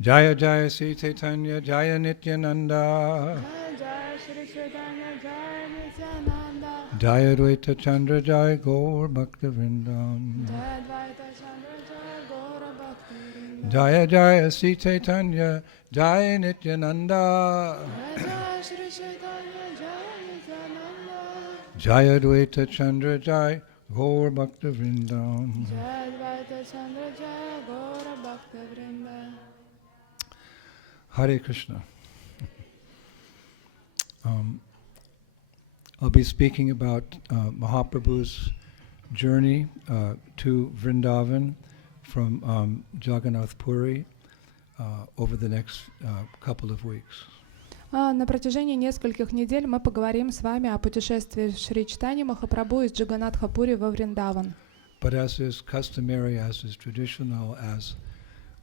Jaya Jaya Sri Chaitanya Jaya Nityananda Jai Jai Shri Chaitanya Jai Nityananda. Jaya Dvaita Chandra Jaya Gaur Bhakta Vrindavan Jai Advaita Chandra Jai Gaura Bhakti Vrinda. Jaya Jaya Sri Chaitanya Jaya Nityananda Jai Jai Shri Chaitanya Jai Nityananda. Jaya Dvaita Chandra Jaya Gaur Bhakta Vrindavan. Jai Advaita Chandra Jai Gaura Bhakti Vrinda. Hare Krishna. I'll be speaking about Mahaprabhu's journey to Vrindavan from Jagannath Puri over the next couple of weeks. На протяжении нескольких недель мы поговорим с вами о путешествии Шри Чайтаньи Махапрабху из Джаганнатха-Пури во Вриндаван. But as is customary, as is traditional, as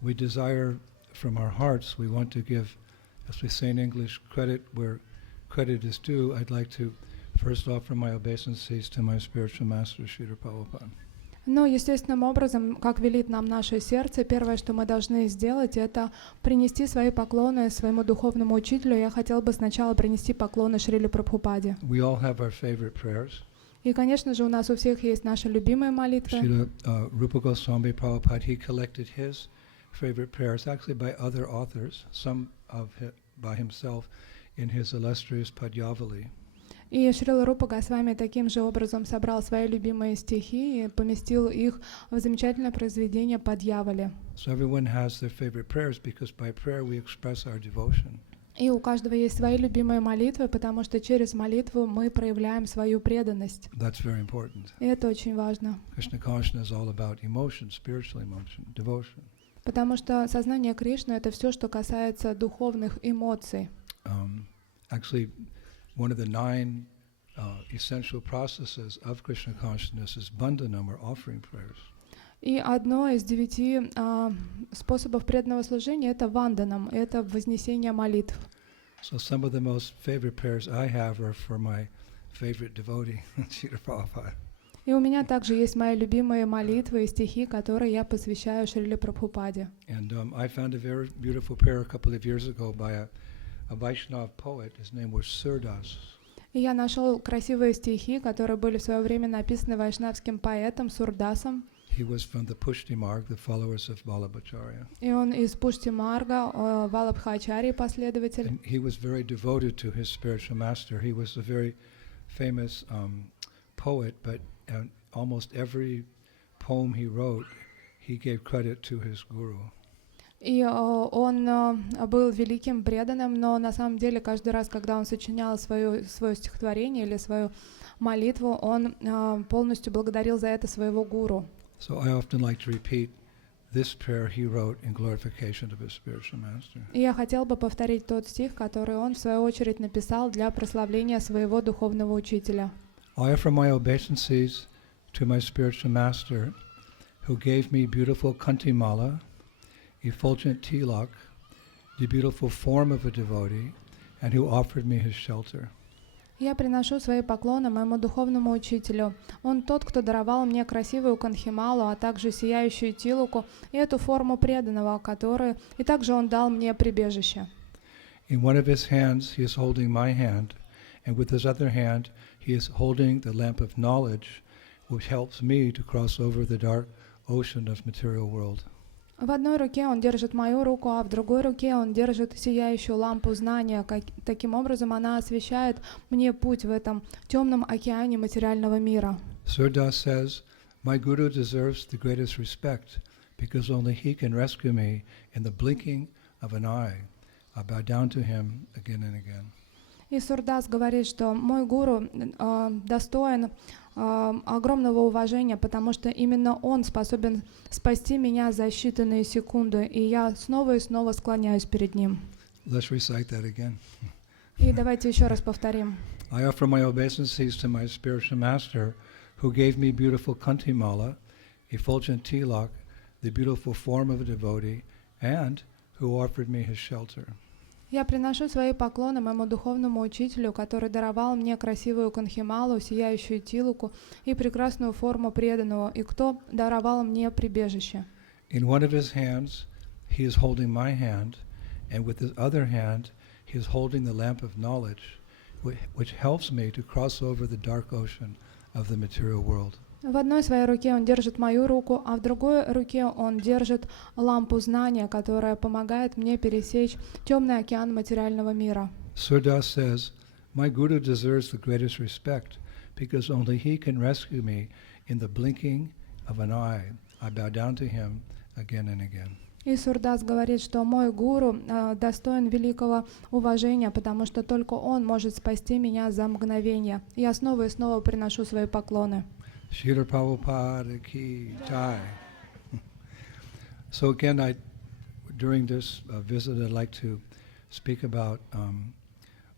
we desire from our hearts, we want to give, as we say in English, credit where credit is due. I'd like to first offer my obeisances to my spiritual master, Srila Prabhupada. Но естественным образом, как велит нам наше сердце, первое, что мы должны сделать, это принести свои поклоны своему духовному учителю. Я хотела бы сначала принести поклоны Шриле Прабхупаде. We all have our favorite prayers. И, конечно же, у нас у всех есть наши любимые молитвы. Srila Rupa Goswami Prabhupada, he collected his favorite prayers, actually by other authors, some of it by himself, in his illustrious Padyavali. И Шрила Рупа Госвами таким же образом собрал свои любимые стихи и поместил их в замечательное произведение Падьявали. So everyone has their favorite prayers because by prayer we express our devotion. И у каждого есть свои любимые молитвы, потому что через молитву мы проявляем свою преданность. That's very important. И это очень важно. Krishna consciousness is all about emotion, spiritual emotion, devotion. Потому что сознание Кришны — это все, что касается духовных эмоций. Actually, one of the 9 essential processes of Krishna consciousness is bandhanam, or offering prayers. И одно из 9 способов преданного служения — это ванданам, это вознесение молитв. So some of the most favorite prayers I have are for my favorite devotee, Srila Prabhupada. И у меня также есть мои любимые молитвы и стихи, которые я посвящаю Шриле Прабхупаде. And I found a very beautiful prayer a couple of years ago by a Vaishnava poet. His name was Surdas. И я нашел красивые стихи, которые были в свое время написаны вайшнавским поэтом Сурдасом. He was from the Pushti Marg, the followers of Vallabhacharya. И он из Пушти-марга, Валабхачарьи последователь. And he was very devoted to his spiritual master. He was a very famous poet, but almost every poem he wrote, he gave credit to his guru. И он был великим преданным, но на самом деле каждый раз, когда он сочинял свое стихотворение или свою молитву, он полностью благодарил за это своего гуру. So I often like to repeat this prayer he wrote in glorification of his spiritual master. И я хотел бы повторить тот стих, который он в свою очередь написал для прославления своего духовного учителя. I offer my obeisances to my spiritual master, who gave me beautiful kantimala, effulgent tilak, the beautiful form of a devotee, and who offered me his shelter. Я приношу свои поклоны моему духовному учителю. Он тот, кто даровал мне красивую канхималу, а также сияющую тилуку и эту форму преданного, и также он дал мне прибежище. In one of his hands he is holding my hand, and with his other hand he is holding the lamp of knowledge, which helps me to cross over the dark ocean of material world. В одной руке он держит мою руку, а в другой руке он держит сияющую лампу знания. Таким образом, она освещает мне путь в этом темном океане материального мира. Surdas says, "My guru deserves the greatest respect because only he can rescue me in the blinking of an eye. I bow down to him again and again." И Сурдас говорит, что мой гуру достоин огромного уважения, потому что именно он способен спасти меня за считанные секунды, и я снова и снова склоняюсь перед ним. Let's recite that again. И давайте еще раз повторим. I offer my obeisances to my spiritual master, who gave me beautiful kantimala, effulgent tilak, the beautiful form of a devotee, and who offered me his shelter. Я приношу свои поклоны моему духовному учителю, который даровал мне красивую канхималу, сияющую тилуку и прекрасную форму преданного, и кто даровал мне прибежище. In one of his hands he is holding my hand, and with his other hand, he is holding the lamp of knowledge, which helps me to cross over the dark ocean of the material world. В одной своей руке он держит мою руку, а в другой руке он держит лампу знания, которая помогает мне пересечь темный океан материального мира. Surdas says, "My Guru deserves the greatest respect because only he can rescue me in the blinking of an eye. I bow down to him again and again." И Сурдас говорит, что мой гуру достоин великого уважения, потому что только он может спасти меня за мгновение. Я снова и снова приношу свои поклоны. Srila Prabhupada ki jai. So again, during this visit, I'd like to speak about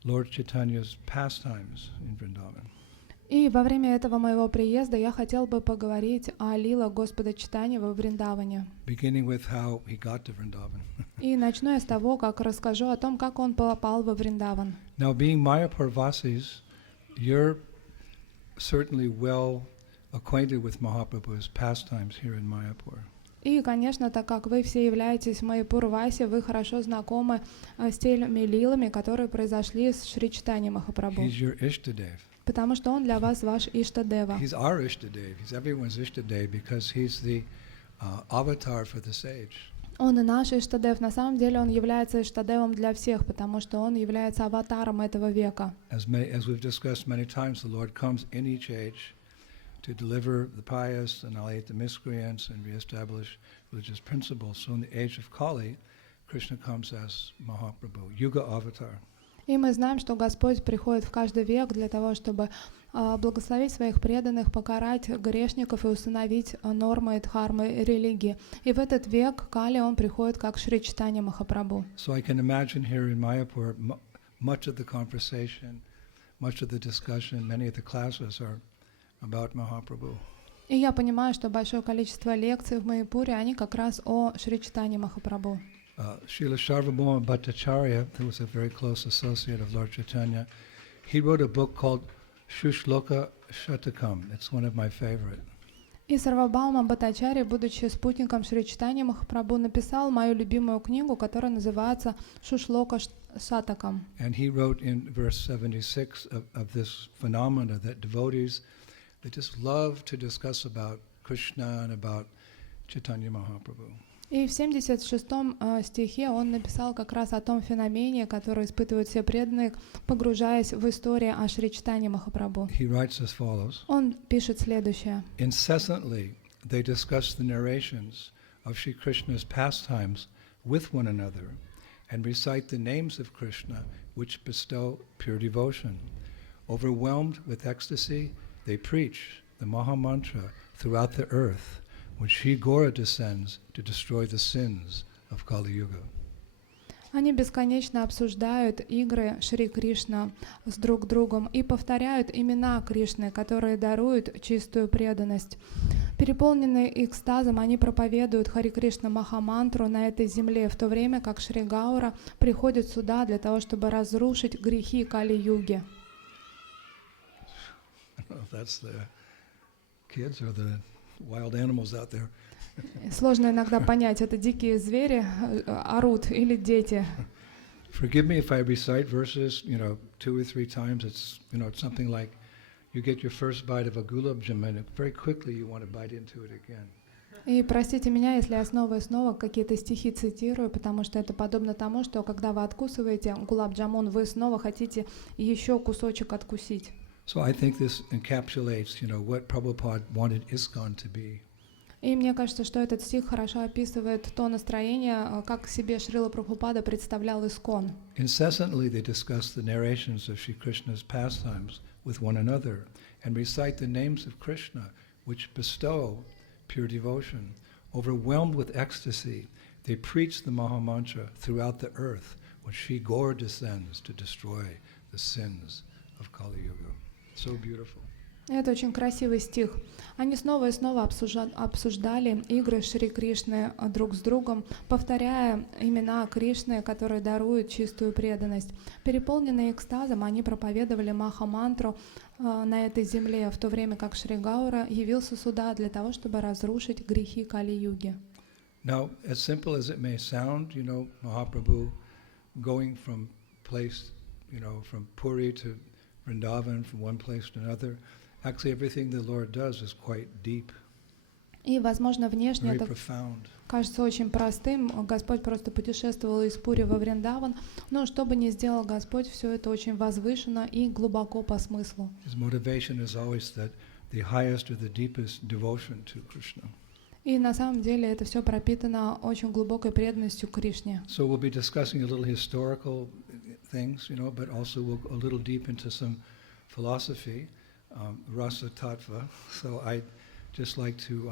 Lord Chaitanya's pastimes in Vrindavan. И во время этого моего приезда я хотел бы поговорить о лилах Господа Чайтаньи во Вриндаване. Beginning with how he got to Vrindavan. И начну я с того, как расскажу о том, как он попал во Вриндаван. Now, being Mayapur Vasis, you're certainly well acquainted with Mahaprabhu's pastimes here in Mayapur. И, конечно, так как вы все являетесь Майяпур-Васи, вы хорошо знакомы с теми лилами, которые произошли с Шри Чайтаньей Махапрабху. He's your Ishtadev. Потому что он для вас ваш Иштадева. He's our Ishtadev. He's everyone's Ishtadev because he's the avatar for the sage. Он и наш Иштадев. На самом деле он является Иштадевом для всех, потому что он является аватаром этого века. As we've discussed many times, the Lord comes in each age to deliver the pious, annihilate the miscreants, and reestablish religious principles. So in the age of Kali, Krishna comes as Mahaprabhu, Yuga avatar. И мы знаем, что Господь приходит в каждый век для того, чтобы благословить своих преданных, покарать грешников и установить нормы и дхармы религии. И в этот век Кали он приходит как Шри Чайтанья Махапрабху. So I can imagine here in Mayapur, much of the conversation, much of the discussion, many of the classes are about Mahaprabhu. И я понимаю, что большое количество лекций в Майяпуре, они как раз о Шри Чайтанье Махапрабху. Srila Sarvabhauma Bhattacharya, who was a very close associate of Lord Chaitanya, he wrote a book called Shushloka Shatakam. It's one of my favorite. И Сарвабхаума Бхаттачарья, будучи спутником Шри Чайтаньи Махапрабху, написал мою любимую книгу, которая называется Шушлока Шатакам. And he wrote in verse 76 of this phenomena that devotees, they just love to discuss about Krishna and about Chaitanya Mahaprabhu. И в 76-м стихе он написал как раз о том феномене, который испытывают все преданные, погружаясь в историю о Шри Чайтанье Махапрабху. He writes as follows. Он пишет следующее. Incessantly they discuss the narrations of Shri Krishna's pastimes with one another and recite the names of Krishna which bestow pure devotion. Overwhelmed with ecstasy, they preach the Maha Mantra throughout the earth when Shri Gora descends to destroy the sins of Kali Yuga. Они бесконечно обсуждают игры Шри Кришна с друг другом и повторяют имена Кришны, которые даруют чистую преданность. Переполненные экстазом, они проповедуют Хари Кришна Махамантру на этой земле, в то время как Шри Гаура приходит сюда для того, чтобы разрушить грехи Кали-юги. That's the kids or the wild animals out there. Сложно иногда понять, это дикие звери орут или дети. Forgive me if I recite verses, 2 or 3 times. It's something like you get your first bite of a gulab jamun and very quickly you want to bite into it again. И простите меня, если я снова и снова какие-то стихи цитирую, потому что это подобно тому, что когда вы откусываете гулаб-джамун, вы снова хотите еще кусочек откусить. So I think this encapsulates, what Prabhupada wanted ISKCON to be. И мне кажется, что этот стих хорошо описывает то настроение, как себе Шрила Прабхупада представлял ИСККОН. Incessantly they discuss the narrations of Shri Krishna's pastimes with one another and recite the names of Krishna which bestow pure devotion. Overwhelmed with ecstasy, they preach the Maha Mantra throughout the earth when Shri Gora descends to destroy the sins of Kali Yuga. So beautiful. Это очень красивый стих. Они снова и снова обсуждали игры Шри Кришны друг с другом, повторяя имена Кришны, которые даруют чистую преданность. Переполненные экстазом, они проповедовали Маха-мантру на этой земле, в то время как Шри Гаура явился сюда для того, чтобы разрушить грехи Кали-юги. Now, as simple as it may sound, Mahaprabhu going from place, from Puri to Vrindavan, from one place to another, actually everything the Lord does is quite deep, И, возможно, внешне very это profound. кажется очень простым. Господь просто путешествовал из Пури во Вриндаван. Но что бы ни сделал Господь, все это очень возвышенно и глубоко по смыслу. His motivation is always that the highest or the deepest devotion to Krishna. И на самом деле это все пропитано очень глубокой преданностью Кришне. So we'll be discussing a little historical things, but also we'll go a little deep into some philosophy, rasa tattva. So I'd just like to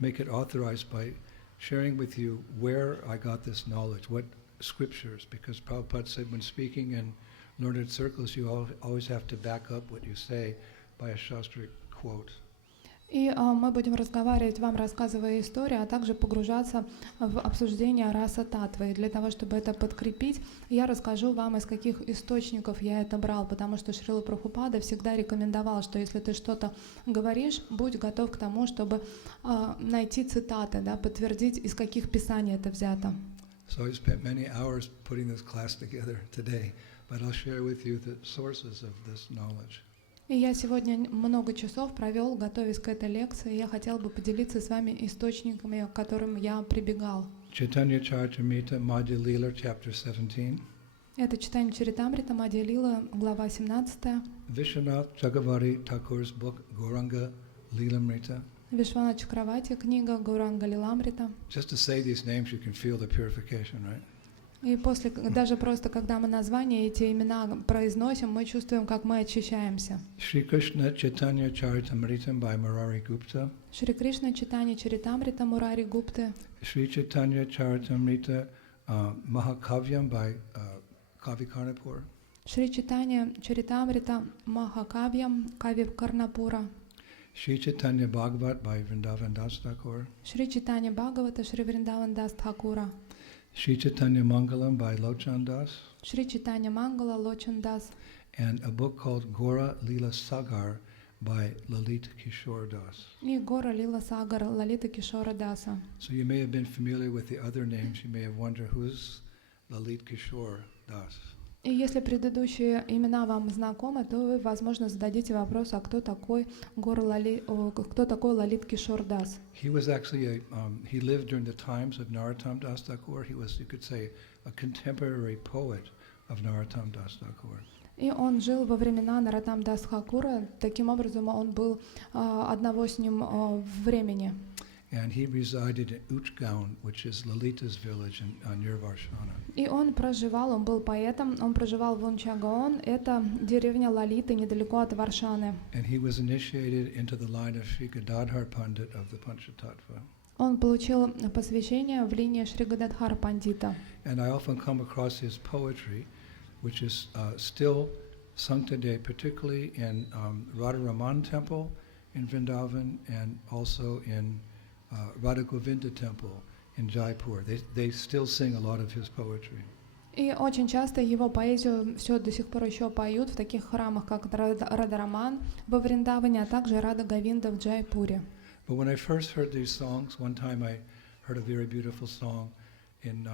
make it authorized by sharing with you where I got this knowledge, what scriptures, because Prabhupada said when speaking in learned circles, you always have to back up what you say by a shastric quote. И мы будем разговаривать, вам рассказывая историю, а также погружаться в обсуждение раса татвы. И для того, чтобы это подкрепить, я расскажу вам, из каких источников я это брал, потому что Шрила Прабхупада всегда рекомендовал, что если ты что-то говоришь, будь готов к тому, чтобы найти цитаты, подтвердить, из каких писаний это взято. So I spent many hours putting this class together today, but I'll share with you the sources of this knowledge. И я сегодня много часов провел, готовясь к этой лекции, и я хотел бы поделиться с вами источниками, к которым я прибегал. Chaitanya Charitamrita Madhya Lila, chapter 17. Это читание Чаритамрита, Мадья Лила, глава 17. Vishwanath Chagavari Thakur's book Gauranga Lilamrita. Вишвана Чакравати, книга Гауранга Лиламрита. Just to say these names, you can feel the purification, right? И даже просто, когда мы названия, эти имена произносим, мы чувствуем, как мы очищаемся. Shri Krishna Chaitanya Charitamrita by Murari Gupta. Шри Кришна Читание Чаритамрита Мурари Гупты. Shri Chaitanya Charitamrita Mahakavyam by Kavi Karnapur. Шри Читание Чаритамрита Махакавьям Кави Карнапура. Shri Chaitanya Bhagavat by Vrindavan Das Thakur. Шри Читание Бхагавата Шри Вриндаван Дас Тхакура. Shri Chaitanya Mangalam by Lochan Das. Шри Читание Мангала Лочин Дас. And a book called Gora Lila Sagar by Lalit Kishore Das. И Гора Лила Сагар Лалита Кишора Даса. So you may have been familiar with the other names. You may have wondered who's Lalit Kishore Das. И если предыдущие имена вам знакомы, то вы, возможно, зададите вопрос, а кто такой Лалит Кишор Дас? He was actually he lived during the times of Narottam Das Thakur. He was, you could say, a contemporary poet of Narottam Das Thakur. И он жил во времена Нароттам Дас Тхакура. Таким образом, он был одного с ним времени. And he resided in Uchgaon, which is Lalita's village near Varshana. И он был поэтом, он проживал в Унчагаон, это деревня Лалиты, недалеко от Варшаны. And he was initiated into the line of Sri Gadadhar Pandit of the Panchatattva. Он получил посвящение в линии Шри Гададхара Пандита. And I often come across his poetry, which is still sung today, particularly in Radharaman Temple in Vrindavan and also in Radha Govinda Temple in Jaipur. They still sing a lot of his poetry. И очень часто его поэзию все до сих пор еще поют в таких храмах, как Радhaраman во Вриндаване, а также Рада Говинда в Джайпуре. But when I first heard these songs, one time I heard a very beautiful song in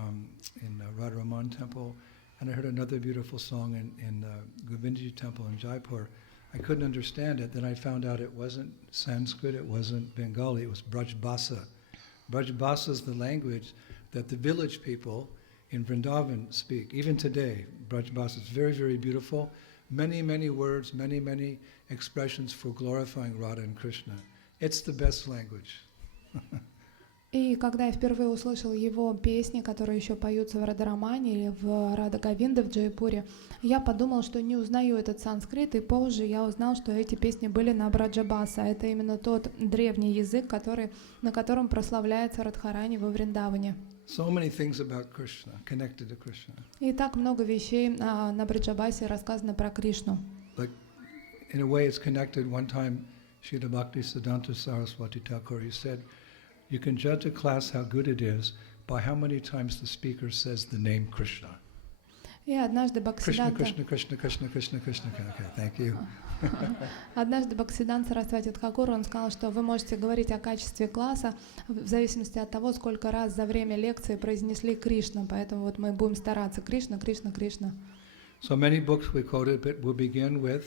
Radharaman Temple, and I heard another beautiful song in Govindaji Temple in Jaipur. I couldn't understand it. Then I found out it wasn't Sanskrit, it wasn't Bengali, it was Brajbasa. Brajbasa is the language that the village people in Vrindavan speak. Even today, Brajbasa is very, very beautiful. Many, many words, many, many expressions for glorifying Radha and Krishna. It's the best language. И когда я впервые услышал его песни, которые еще поются в Радhaрамане или в Рада Говинда в Джайпуре, я подумал, что не узнаю этот санскрит, и позже я узнал, что эти песни были на Браджабаса. Это именно тот древний язык, на котором прославляется Радхарани во Вриндаване. So many things about Krishna, connected to Krishna. И так много вещей на Браджабасе рассказано про Кришну. But in a way it's connected. One time, Srila Bhaktisiddhanta Saraswati Thakur, he said, you can judge a class how good it is by how many times the speaker says the name Krishna. И однажды Krishna, Бхактисиданта Krishna, Krishna, Krishna, Krishna, Krishna. Okay, thank you. Однажды Бхактисиданта Сарасвати Тхакур, он сказал, что вы можете говорить о качестве класса в зависимости от того, сколько раз за время лекции произнесли Кришна, поэтому вот мы будем стараться Кришна, Кришна, Кришна. So many books we quoted, but we'll begin with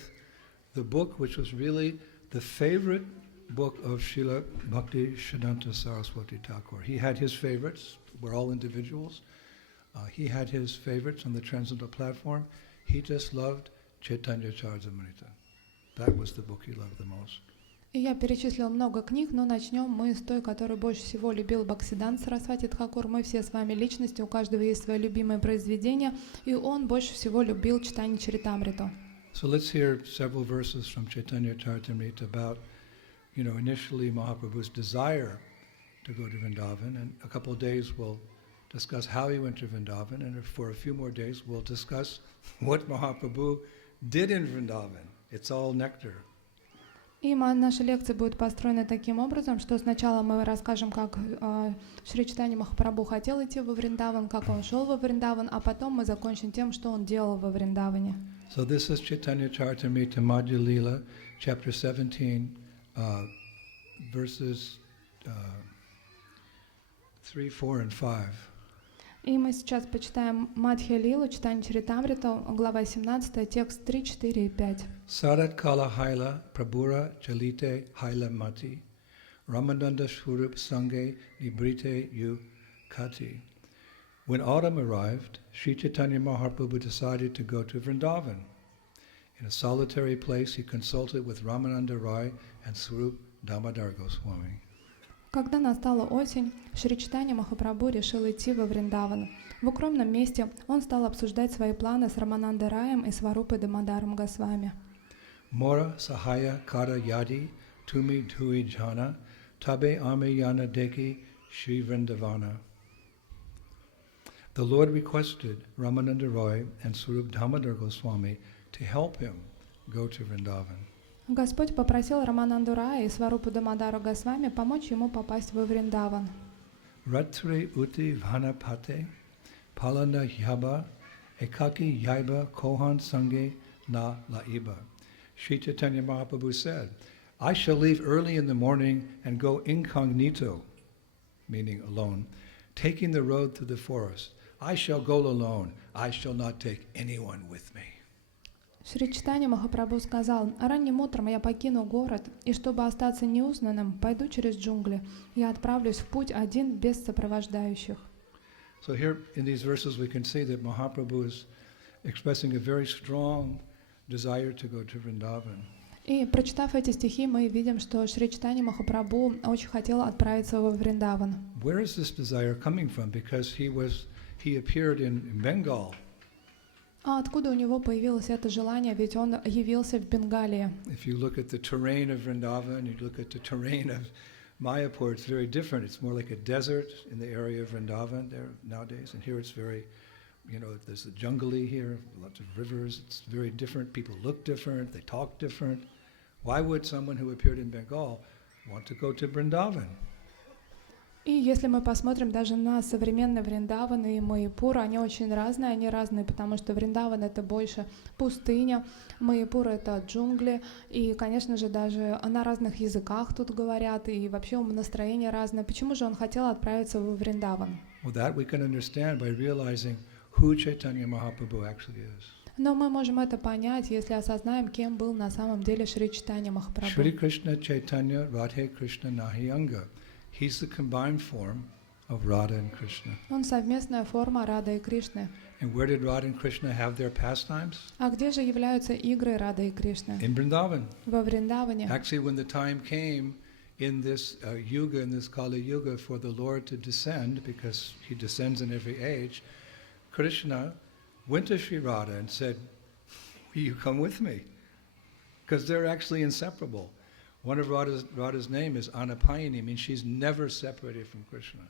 the book which was really the favorite book of Srila Bhakti Siddhanta Saraswati Thakur. He had his favorites. We're all individuals. He had his favorites on the Transcendental Platform. He just loved Chaitanya Charitamrita. That was the book he loved the most. И я перечислил много книг, но начнем мы с той, которую больше всего любил Бхактисиданта Сарасвати Тхакур. Мы все с вами личности, у каждого есть свое любимое произведение, и он больше всего любил читание Чаритамриту. So let's hear several verses from Chaitanya Charitamrita about, initially Mahaprabhu's desire to go to Vrindavan, and a couple of days we'll discuss how he went to Vrindavan, and for a few more days we'll discuss what Mahaprabhu did in Vrindavan. It's all nectar. И наша лекция будет построена таким образом, что сначала мы расскажем, как Шри Чайтанья Махапрабху хотел идти во Вриндаван, как он шел во Вриндаван, а потом мы закончим тем, что он делал во Вриндаване. So this is Chaitanya Charitamrita Madhya Lila, chapter 17, verses 3, 4, and 5. И мы сейчас почитаем Мадхья Лилу, читание Чаритамрита, глава 17, текст 3, 4 и 5. Sarat Kala Haila Prabhura Chalite Haila Mati Ramananda Shurup Sange Nibrite Yu Kati. When autumn arrived, Sri Chaitanya Mahaprabhu decided to go to Vrindavan. In a solitary place, he consulted with Ramananda Rai and Swarup Damodar Goswami. Когда настала осень, Шри Чайтанья Махапрабху решил идти во Вриндаван. В укромном месте он стал обсуждать свои планы с Раманандой Раем и Сварупой Дамодаром Госвами. Mora Sahaya Kara Yadi Tumi Tui Jana Tabe Ame Yana Deki Shri Vrindavana. The Lord requested Ramananda Roy and Swarup Damodar Goswami to help him go to Vrindavan. Господь попросил Рамананду Рая и Сварупу Дамодару Госвами помочь ему попасть во Вриндаван. Ratri Uti Vanapate Palana Yaba Ekaki Yaiba Kohan Sange Na Laiba. Sri Chaitanya Mahaprabhu said, I shall leave early in the morning and go incognito, meaning alone, taking the road through the forest. I shall go alone. I shall not take anyone with me. Шри Чайтанья Махапрабху сказал: «Ранним утром я покину город, и чтобы остаться неузнанным, пойду через джунгли. Я отправлюсь в путь один без сопровождающих». So here in these verses we can see that Mahaprabhu is expressing a very strong desire to go to Vrindavan. И прочитав эти стихи, мы видим, что Шри Чайтанья Махапрабху очень хотел отправиться во Вриндаван. Where is this desire coming from? Because he appeared in Bengal. А откуда у него появилось это желание? Ведь он явился в Бенгалии. If you look at the terrain of Vrindavan, you look at the terrain of Mayapur, it's very different. It's more like a desert in the area of Vrindavan there nowadays. And here it's very, there's the jungly here, lots of rivers. It's very different. People look different. They talk different. Why would someone who appeared in Bengal want to go to Vrindavan? И если мы посмотрим даже на современный Вриндаван и Майяпур, они очень разные, потому что Вриндаван — это больше пустыня, Майяпур — это джунгли, и, конечно же, даже на разных языках тут говорят, и вообще умонастроение разное. Почему же он хотел отправиться во Вриндаван? Well, that we can understand by realizing who Chaitanya Mahaprabhu actually is. Но мы можем это понять, если осознаем, кем был на самом деле Шри Чайтанья Махапрабху. Shri Krishna Chaitanya Radhe Krishna Nahiyanga. He's the combined form of Radha and Krishna. Он совместная форма Рады и Кришны. And where did Radha and Krishna have their pastimes? А где же являются игры Рады и Кришны? In Vrindavan. Во Вриндаване. Actually, when the time came in this yuga, in this Kali Yuga, for the Lord to descend, because he descends in every age, Krishna went to Sri Radha and said, will you come with me? Because they're actually inseparable. One of Radha's name is Anapayani, means she's never separated from Krishna,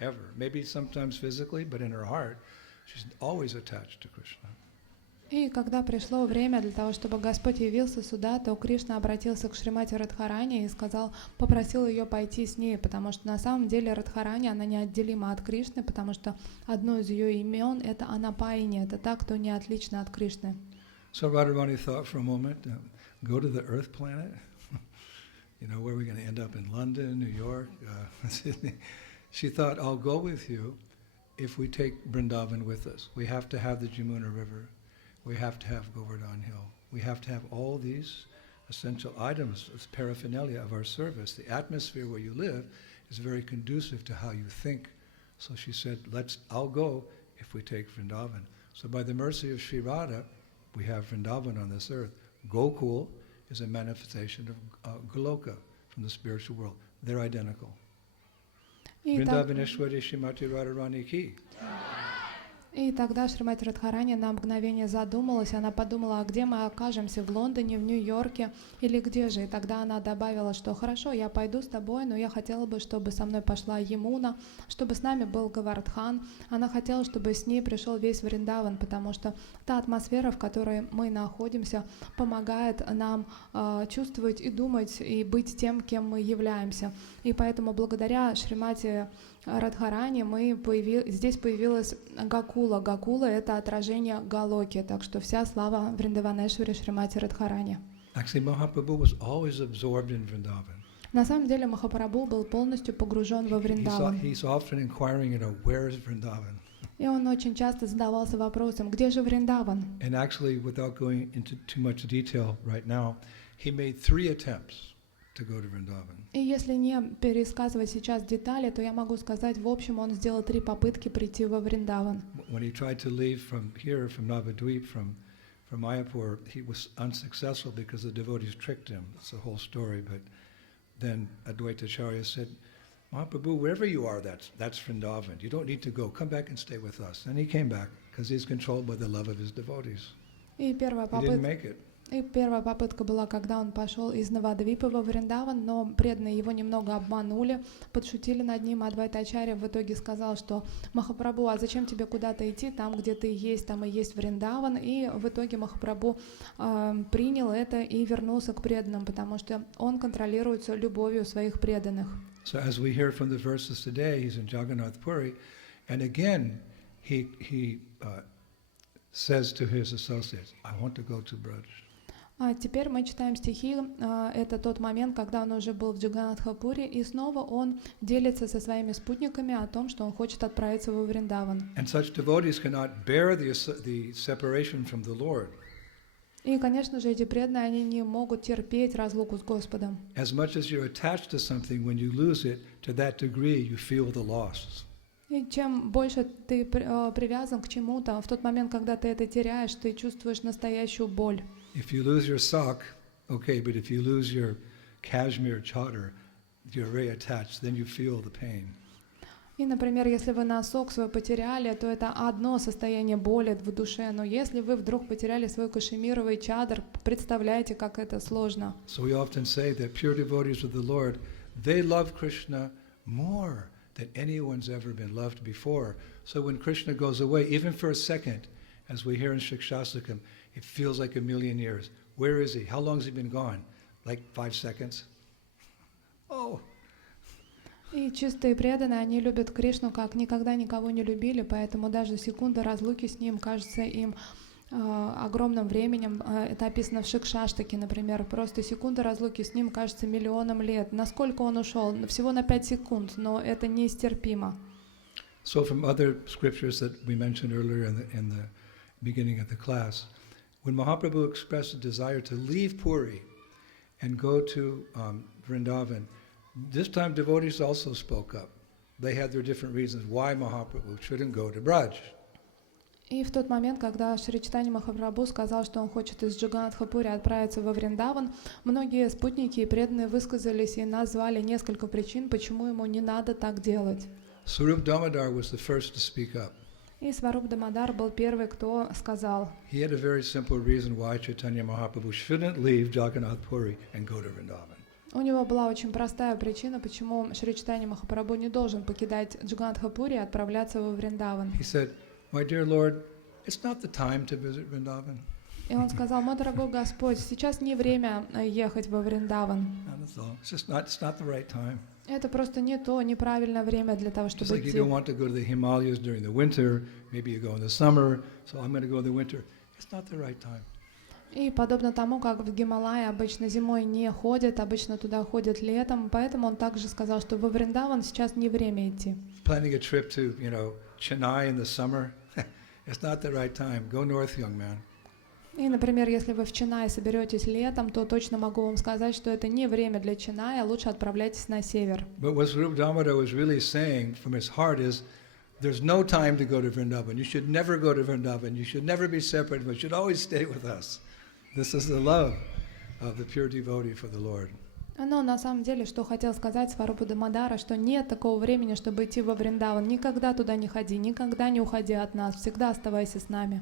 ever. Maybe sometimes physically, but in her heart, she's always attached to Krishna. И когда пришло время для того, чтобы Господь явился сюда, то Кришна обратился к Шримати Радхарани и сказал, попросил ее пойти с ней, потому что на самом деле Радхарани, она неотделима от Кришны, потому что одно из ее имен — это Анапайни, это та, кто не отлична от Кришны. So Radharani thought for a moment, go to the earth planet? Where are we going to end up, in London, New York, Sydney? She thought, I'll go with you if we take Vrindavan with us. We have to have the Jamuna River. We have to have Govardhan Hill. We have to have all these essential items as paraphernalia of our service. The atmosphere where you live is very conducive to how you think. So she said, I'll go if we take Vrindavan. So by the mercy of Sri Radha, we have Vrindavan on this earth. Gokul is a manifestation of Goloka from the spiritual world. They're identical. Vrindavaneshwari Shrimati Radharani Ki. И тогда Шримати Радхарани на мгновение задумалась, она подумала, а где мы окажемся, в Лондоне, в Нью-Йорке или где же? И тогда она добавила, что хорошо, я пойду с тобой, но я хотела бы, чтобы со мной пошла Ямуна, чтобы с нами был Гавардхан. Она хотела, чтобы с ней пришел весь Вриндаван, потому что та атмосфера, в которой мы находимся, помогает нам чувствовать и думать, и быть тем, кем мы являемся. И поэтому благодаря Шримати Радхарани здесь появилась Гакула. Гакула — это отражение Галоки, так что вся слава Вриндаванешвари Шримати Радхарани. Actually, Mahaprabhu was always absorbed in Vrindavan. На самом деле Махапрабху был полностью погружен во Вриндаван. He's often inquiring, where is Vrindavan? И он очень часто задавался вопросом, где же Вриндаван? And actually, without going into too much detail right now, he made 3 attempts to go to Vrindavan. И если не пересказывать сейчас детали, то я могу сказать, в общем, он сделал 3 попытки прийти во Вриндаван. When he tried to leave from here, from Navadvip, from Mayapur, he was unsuccessful because the devotees tricked him. It's a whole story. But then Advaita Acharya said, Mahaprabhu, wherever you are, that's Vrindavan. You don't need to go. Come back and stay with us. And he came back because he's controlled by the love of his devotees. И первая He didn't make it. первая попытка была, когда он пошел из Навадвипа во Вриндаван, но преданные его немного обманули, подшутили над ним. Адвайта Ачарья в итоге сказал, что Махапрабху, а зачем тебе куда-то идти, там, где ты есть, там и есть Вриндаван. И в итоге Махапрабху принял это и вернулся к преданным, потому что он контролируется любовью своих преданных. So as we hear from the verses today, he's in Jagannath Puri, and again he says to his associates, I want to go to Braj. А теперь мы читаем стихи, это тот момент, когда он уже был в Джаганнатхапуре, и снова он делится со своими спутниками о том, что он хочет отправиться во Вриндаван. And such devotees cannot bear the separation from the Lord. И, конечно же, эти преданные, они не могут терпеть разлуку с Господом. As much as you're attached to something, when you lose it, to that degree you feel the loss. И чем больше ты привязан к чему-то, в тот момент, когда ты это теряешь, ты чувствуешь настоящую боль. If you lose your sock, okay, but if you lose your cashmere chadar, you're very attached, then you feel the pain. И, например, если вы носок свой потеряли, то это одно состояние боли в душе, но если вы вдруг потеряли свой кашемировый чадр, представляете, как это сложно. So we often say that pure devotees of the Lord, they love Krishna more than anyone's ever been loved before. So when Krishna goes away, even for a second, as we hear in Shikshastakam, it feels like a million years. Where is he? How long has he been gone? Like 5 seconds? Oh. И чистые преданные, они любят Кришну, как никогда никого не любили, поэтому даже секунда разлуки с ним кажется им огромным временем. Это описано в Шикшаштаке, например. Просто секунда разлуки с ним кажется миллионом лет. Насколько он ушел? Всего на 5 секунд, но это нестерпимо. So from other scriptures that we mentioned earlier in the beginning of the class, when Mahaprabhu expressed a desire to leave Puri and go to Vrindavan, this time devotees also spoke up. They had their different reasons why Mahaprabhu shouldn't go to Braj. И в тот момент, когда Шри Чайтанья Махапрабху сказал, что он хочет из Джаганнатхапури отправиться во Вриндаван, многие спутники и преданные высказались и назвали несколько причин, почему ему не надо так делать. Swarup Damodar was the first to speak up. И Сваруб Дамодар был первый, кто сказал. He had a very simple reason why Chaitanya Mahaprabhu shouldn't leave Jagannath Puri and go to Vrindavan. У него была очень простая причина, почему Шри Чайтанья Махапрабху не должен покидать Джаганнатхапури и отправляться во Вриндаван. He said, My dear Lord, it's not the time to visit Vrindavan. И он сказал: мой дорогой Господь, сейчас не время ехать во Вриндаван. That's all. It's not the right time. Это просто не то, неправильное время для того, Just чтобы like you идти. don't want to go to the Himalayas during the winter, maybe you go in the summer, so I'm going to go in the winter. It's not the right time. И подобно тому, как в Гималайи обычно зимой не ходят, обычно туда ходят летом, поэтому он также сказал, что во Вриндаван сейчас не время идти. Planning a trip to, Chennai in the summer, it's not the right time. Go north, young man. И, например, если вы в Ченай соберетесь летом, то точно могу вам сказать, что это не время для Ченая, лучше отправляйтесь на север. But what Swarup Damodar was really saying from his heart is, there's no time to go to Vrindavan. You should never go to Vrindavan. You should never be separate, but you should always stay with us. This is the love of the pure devotee for the Lord. Но на самом деле, что хотел сказать Сварупа Дамодара, что нет такого времени, чтобы идти во Вриндаван. Никогда туда не ходи, никогда не уходи от нас, всегда оставайся с нами.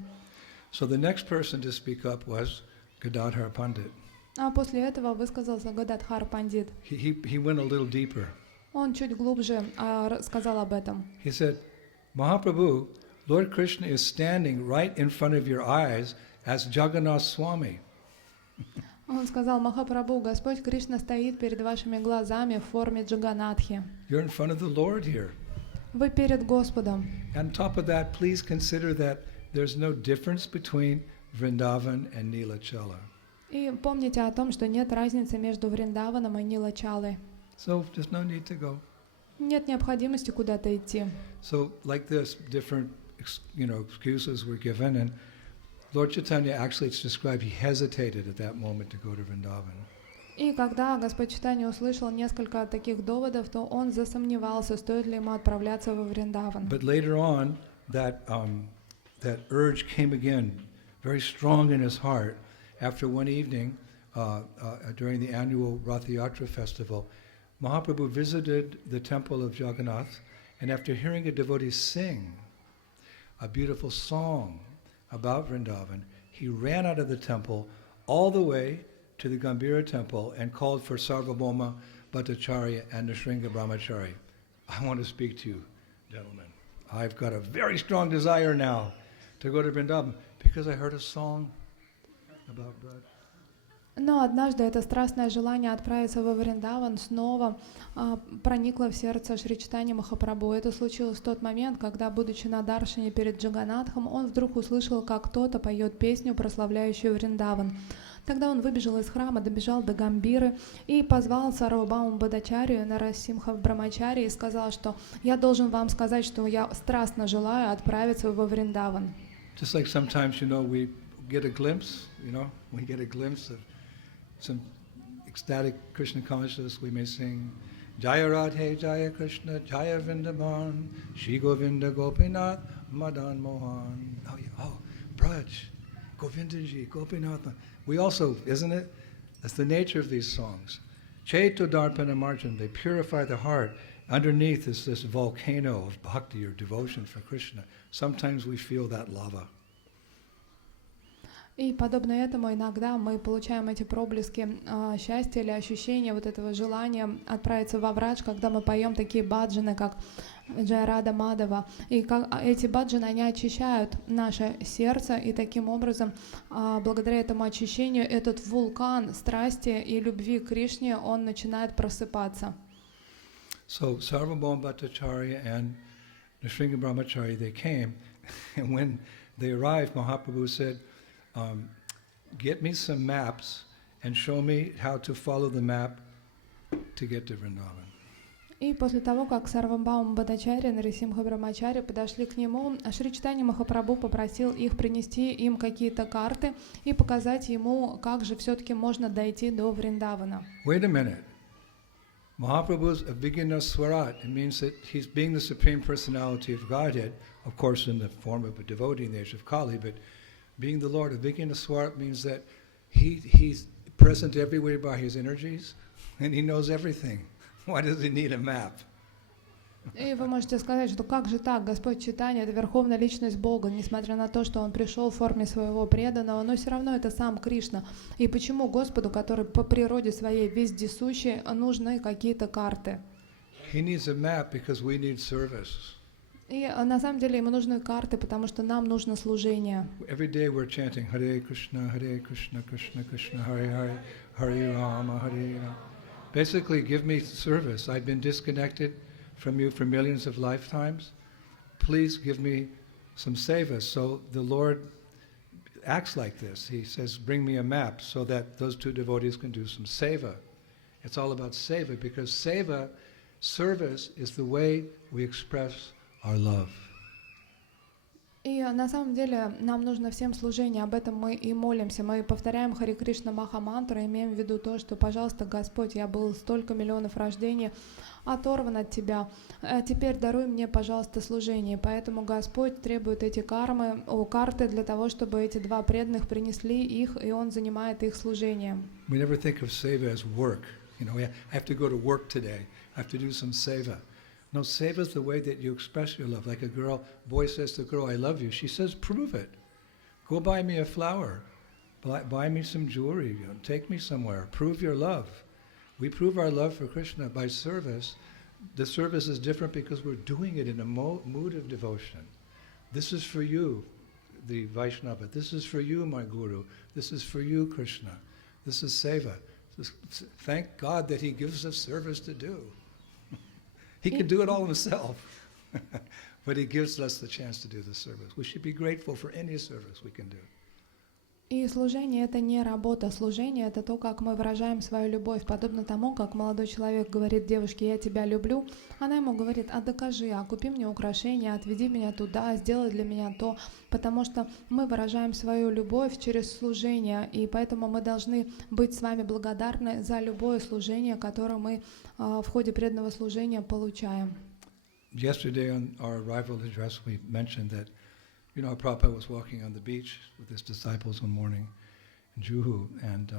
So the next person to speak up was Gadadhar Pandit. А после этого высказался Гададхар Пандит. He went a little deeper. Он чуть глубже сказал об этом. He said, Mahaprabhu, Lord Krishna is standing right in front of your eyes as Jagannath Swami. Он сказал: Махапрабху, Господь Кришна стоит перед вашими глазами в форме Джаганатхи. You're in front of the Lord here. Вы перед Господом. On top of that, please consider that there's no difference between Vrindavan and Nilachala. И помните о том, что нет разницы между Вриндаваном и Нилачалой. So there's no need to go. Нет необходимости куда-то идти. So like this, different excuses were given, and Lord Chaitanya actually, it's described, he hesitated at that moment to go to Vrindavan. И когда Господь Чайтанья услышал несколько таких доводов, то он засомневался, стоит ли ему отправляться во Вриндаван. But later on, that urge came again, very strong in his heart, after one evening during the annual Rath Yatra festival. Mahaprabhu visited the temple of Jagannath, and after hearing a devotee sing a beautiful song about Vrindavan, he ran out of the temple all the way to the Gambhira temple and called for Sarvabhauma Bhattacharya and Nrsimha Brahmachari. I want to speak to you, gentlemen. I've got a very strong desire now to go to Vrindavan because I heard a song about Braj. Но однажды это страстное желание отправиться во Вриндаван снова проникло в сердце Шри Чайтаньи Махапрабху. Это случилось в тот момент, когда, будучи на даршине перед Джаганатхом, он вдруг услышал, как кто-то поет песню, прославляющую Вриндаван. Тогда он выбежал из храма, добежал до Гамбиры и позвал Сарвабхауму Бхаттачарью Нарасимха Брамачари и сказал, что я должен вам сказать, что я страстно желаю отправиться во Вриндаван. Just like sometimes, we get a glimpse, we get a glimpse of some ecstatic Krishna consciousness, we may sing Jaya Radhe Jaya Krishna Jaya Vrindavan Shri Govinda Gopinath Madan Mohan. Braj, Govindaji, Gopinath. We also, isn't it? That's the nature of these songs. Chaito Darpana Marjan, they purify the heart. Underneath is this volcano of bhakti or devotion for Krishna. Sometimes we feel that lava. И подобно этому иногда мы получаем эти проблески счастья или ощущения вот этого желания отправиться во врач, когда мы поем такие баджаны, как Джайрада Мадава. И эти баджаны, они очищают наше сердце, и таким образом, благодаря этому очищению, этот вулкан страсти и любви к Кришне, он начинает просыпаться. So Sarvabhauma Bhattacharya and Nrsimha Brahmachari, they came, and when they arrived, Mahaprabhu said, get me some maps and show me how to follow the map to get to Vrindavan. И после того, как Сарвабхаума Бхаттачарья и Нарисимха Брамачари подошли к нему, Шри Чайтанья Махапрабху попросил их принести им какие-то карты и показать ему, как же все-таки можно дойти до Вриндавана. Wait a minute. Mahaprabhu's Abhigna Swarat, it means that he's being the Supreme Personality of Godhead, of course in the form of a devotee in the age of Kali, but being the Lord, Abhigna Swarat means that he's present everywhere by his energies, and he knows everything. Why does he need a map? И вы можете сказать, что как же так, Господь Чайтанья — это верховная личность Бога, несмотря на то, что Он пришел в форме своего преданного, но все равно это сам Кришна. И почему Господу, который по природе своей вездесущий, нужны какие-то карты? He needs a map because we need service. И на самом деле ему нужны карты, потому что нам нужно служение. Every day we're chanting Hare Krishna, Krishna Krishna, Hare Hare, Hare Rama, Hare Rama. Basically, give me service. I've been disconnected from you for millions of lifetimes. Please give me some seva. So the Lord acts like this. He says, bring me a map so that those two devotees can do some seva. It's all about seva because seva, service, is the way we express our love. И на самом деле нам нужно всем служение, об этом мы и молимся. Мы повторяем Харе Кришна Маха мантру, имеем в виду то, что, пожалуйста, Господь, я был столько миллионов рождений оторван от Тебя, теперь даруй мне, пожалуйста, служение. Поэтому Господь требует эти карты для того, чтобы эти два преданных принесли их, и Он занимает их служением. We never think of seva as work. You know, I have to go to work today. I have to do some seva. No, seva is the way that you express your love. Like a boy says to a girl, I love you. She says, prove it. Go buy me a flower. Buy me some jewelry. You know, take me somewhere. Prove your love. We prove our love for Krishna by service. The service is different because we're doing it in a mood of devotion. This is for you, the Vaishnava. This is for you, my Guru. This is for you, Krishna. This is seva. Thank God that He gives us service to do. He can do it all himself, but He gives us the chance to do the service. We should be grateful for any service we can do. И служение — это не работа, служение — это то, как мы выражаем свою любовь, подобно тому, как молодой человек говорит девушке: «Я тебя люблю», она ему говорит: «А докажи, а купи мне украшения, отведи меня туда, сделай для меня то», потому что мы выражаем свою любовь через служение, и поэтому мы должны быть с вами благодарны за любое служение, которое мы в ходе преданного служения получаем. Yesterday on our arrival address, we mentioned that, you know, Prabhupada was walking on the beach with his disciples one morning in Juhu, and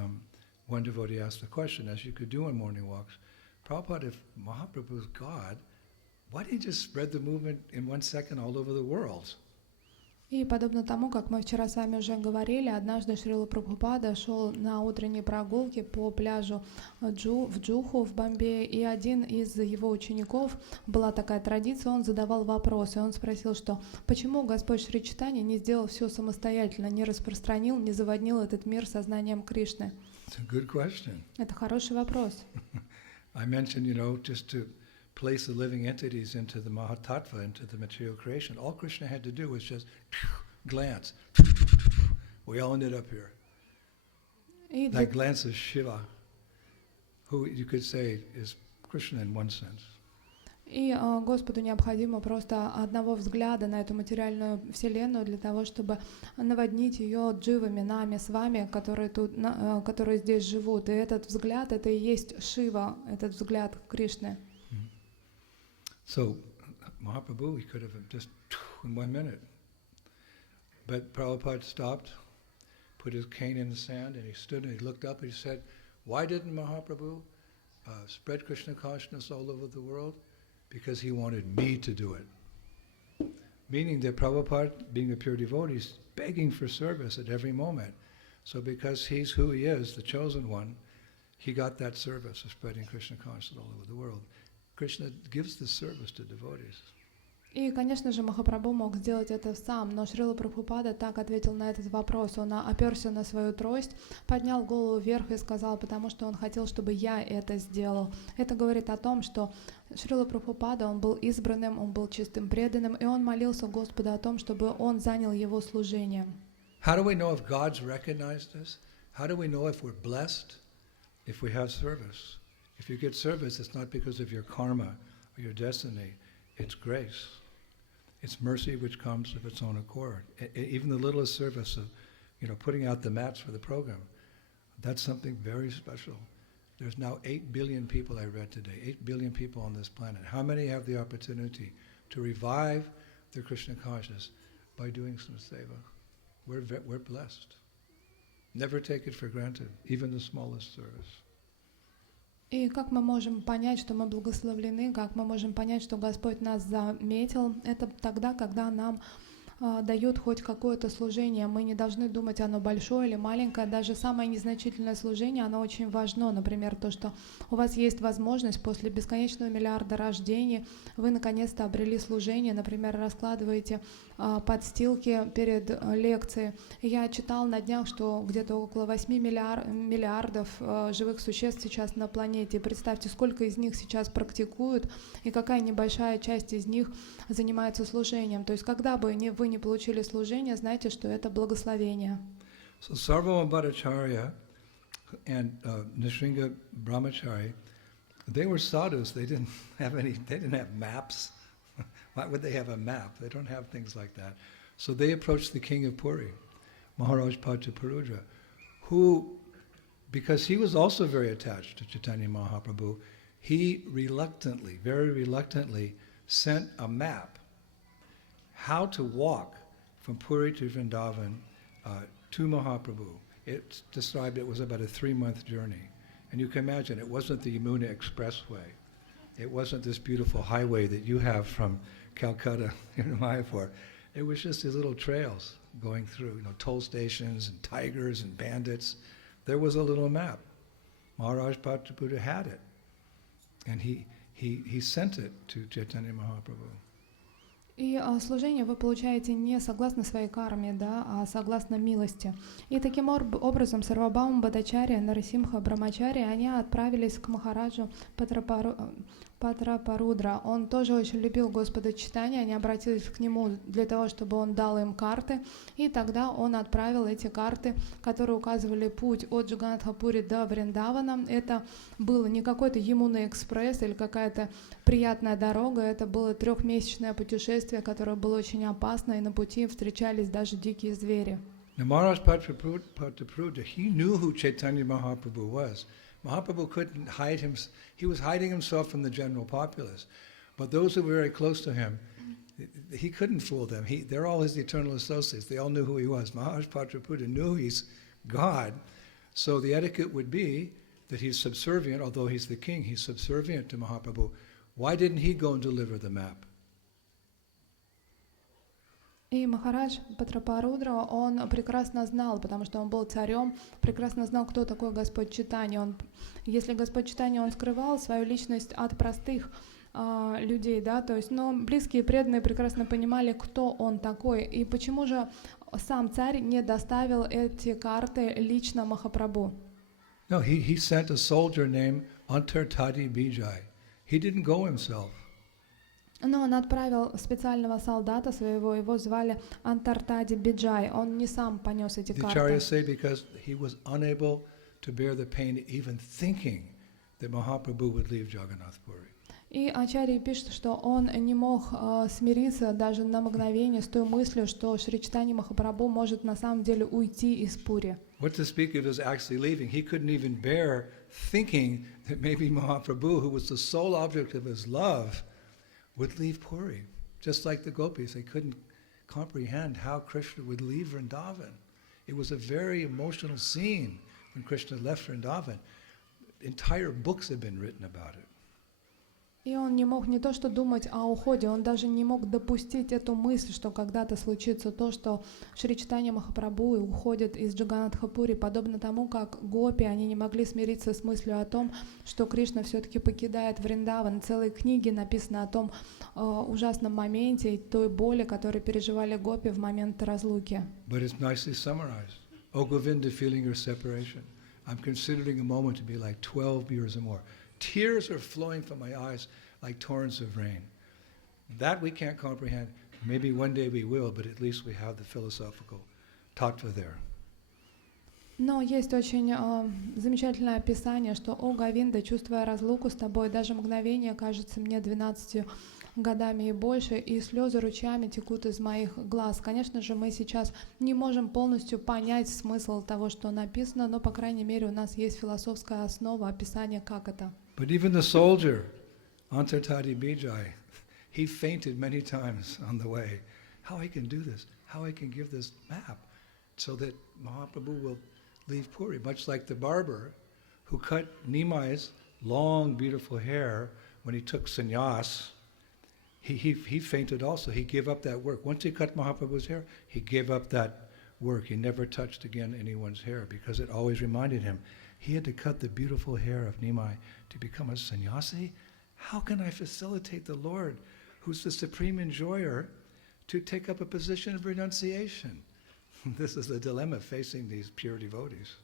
one devotee asked the question, as you could do on morning walks, Prabhupada, if Mahaprabhu is God, why did He just spread the movement in 1 second all over the world? И подобно тому, как мы вчера с вами уже говорили, однажды Шрила Прабхупада шел на утренней прогулке по пляжу в Джуху в Бомбее, и один из его учеников, была такая традиция, он задавал вопросы. Он спросил, что почему Господь Шри Чайтанья не сделал все самостоятельно, не распространил, не заводнил этот мир сознанием Кришны? It's a good question. Это хороший вопрос. I mentioned, you know, just to place the living entities into the Mahatattva, into the material creation. All Krishna had to do was just glance. We all ended up here. That glance is Shiva, who you could say is Krishna in one sense. И Господу необходимо просто одного взгляда на эту материальную вселенную для того, чтобы наводнить ее дживами, нами, с вами, которые здесь живут. И этот взгляд — это и есть Шива, этот взгляд Кришны. So, Mahaprabhu, he could have just in 1 minute. But Prabhupada stopped, put his cane in the sand, and he stood and he looked up and he said, why didn't Mahaprabhu spread Krishna consciousness all over the world? Because he wanted me to do it. Meaning that Prabhupada, being a pure devotee, is begging for service at every moment. So because he's who he is, the chosen one, he got that service of spreading Krishna consciousness all over the world. Krishna gives this service to devotees. И, конечно же, Махапрабху мог сделать это сам, но Шрила Прабхупада так ответил на этот вопрос. Он оперся на свою трость, поднял голову вверх и сказал: потому что он хотел, чтобы я это сделал. Это говорит о том, что Шрила Прабхупада, он был избранным, он был чистым преданным, и он молился Господу о том, чтобы он занял его служением. How do we know if God's recognized us? How do we know if we're blessed? If we have service. If you get service, it's not because of your karma or your destiny. It's grace. It's mercy which comes of its own accord. Even the littlest service of, you know, putting out the mats for the program, that's something very special. There's now 8 billion people, I read today, 8 billion people on this planet. How many have the opportunity to revive their Krishna consciousness by doing some seva? We're blessed. Never take it for granted, even the smallest service. И как мы можем понять, что мы благословлены, как мы можем понять, что Господь нас заметил, это тогда, когда нам дает хоть какое-то служение. Мы не должны думать, оно большое или маленькое. Даже самое незначительное служение, оно очень важно. Например, то, что у вас есть возможность после бесконечного миллиарда рождений, вы наконец-то обрели служение. Например, раскладываете подстилки перед лекцией. Я читал на днях, что где-то около 8 миллиардов живых существ сейчас на планете. И представьте, сколько из них сейчас практикуют, и какая небольшая часть из них занимается служением. То есть, когда бы вы не получили служение, знайте, что это благословение. So Sarvabhauma Bhattacharya and Nisringa Brahmachari, they were sadhus. They didn't have maps. Why would they have a map? They don't have things like that. So they approached the king of Puri, Maharaj Prataparudra, who, because he was also very attached to Chaitanya Mahaprabhu, he reluctantly, very reluctantly, sent a map how to walk from Puri to Vrindavan to Mahaprabhu. It's described it was about a 3-month journey. And you can imagine it wasn't the Yamuna Expressway. It wasn't this beautiful highway that you have from Calcutta to Mayapur. It was just these little trails going through, toll stations and tigers and bandits. There was a little map. Maharaj Prataparudra had it. And he sent it to Chaitanya Mahaprabhu. И служение вы получаете не согласно своей карме, да, а согласно милости. И таким образом Сарвабхаума Бхаттачарья, Нарасимха Брамачари, они отправились к Махараджу Патрапарудра. Он тоже очень любил Господа Чайтаньи, они обратились к нему для того, чтобы он дал им карты, и тогда он отправил эти карты, которые указывали путь от Джаганнатхапури до Вриндавана. Это было не какой-то Ямуна экспресс или какая-то приятная дорога, это было 3-месячное путешествие, которое было очень опасно, и на пути встречались даже дикие звери. Now Maharaj Prataparudra, he knew who Chaitanya Mahaprabhu was. Mahaprabhu couldn't hide him. He was hiding himself from the general populace. But those who were very close to him, he couldn't fool them. They're all his eternal associates. They all knew who he was. Maharaj Prataparudra knew he's God. So the etiquette would be that he's subservient, although he's the king, he's subservient to Mahaprabhu. Why didn't he go and deliver the map? И Махарадж Патрапарудра, он прекрасно знал, потому что он был царем, прекрасно знал, кто такой Господь Чайтанья. Если Господь Чайтанья, он скрывал свою личность от простых людей, да, то есть, но близкие и преданные прекрасно понимали, кто он такой, и почему же сам царь не доставил эти карты лично Махапрабху. No, he sent a soldier named Antartadi Bijay. He didn't go himself. Но он отправил специального солдата своего, его звали Антартади Биджай. Он не сам понес эти The карты. Acharyas say because he was unable to bear the pain even thinking that Mahaprabhu would leave Jagannath Puri. И Ачарья пишет, что он не мог смириться даже на мгновение с той мыслью, что Шри Чайтанья Махапрабху может на самом деле уйти из Пури. What to speak of his actually leaving? He couldn't even bear thinking that maybe Mahaprabhu, who was the sole object of his love, would leave Puri. Just like the gopis, they couldn't comprehend how Krishna would leave Vrindavan. It was a very emotional scene when Krishna left Vrindavan. Entire books have been written about it. И он не мог не то что думать о уходе, он даже не мог допустить эту мысль, что когда-то случится то, что Шри Чайтанья Махапрабху уходит из Джаганнатхапури, подобно тому, как гопи, они не могли смириться с мыслью о том, что Кришна все-таки покидает Вриндаван. Целые книги написаны о том ужасном моменте и той боли, которую переживали гопи в момент разлуки. But it's nicely summarized. O Govinda, feeling your separation, I'm considering a moment to be like 12 years or more. Tears are flowing from my eyes like torrents of rain. That we can't comprehend. Maybe one day we will, but at least we have the philosophical tattva there. Но есть очень замечательное описание, что «О, Говинда, чувствуя разлуку с тобой, даже мгновение кажется мне 12 годами и больше, и слезы ручьями текут из моих глаз». Конечно же, мы сейчас не можем полностью понять смысл того, что написано, но, по крайней мере, у нас есть философская основа описания, как это. But even the soldier, Antartadi Bijay, he fainted many times on the way. How I can do this? How I can give this map so that Mahaprabhu will leave Puri? Much like the barber who cut Nimai's long, beautiful hair when he took sannyas he fainted also. He gave up that work. Once he cut Mahaprabhu's hair, he gave up that work. He never touched again anyone's hair because it always reminded him he had to cut the beautiful hair of Nimai to become a sannyasi. How can I facilitate the Lord, who's the supreme enjoyer, to take up a position of renunciation? This is the dilemma facing these pure devotees.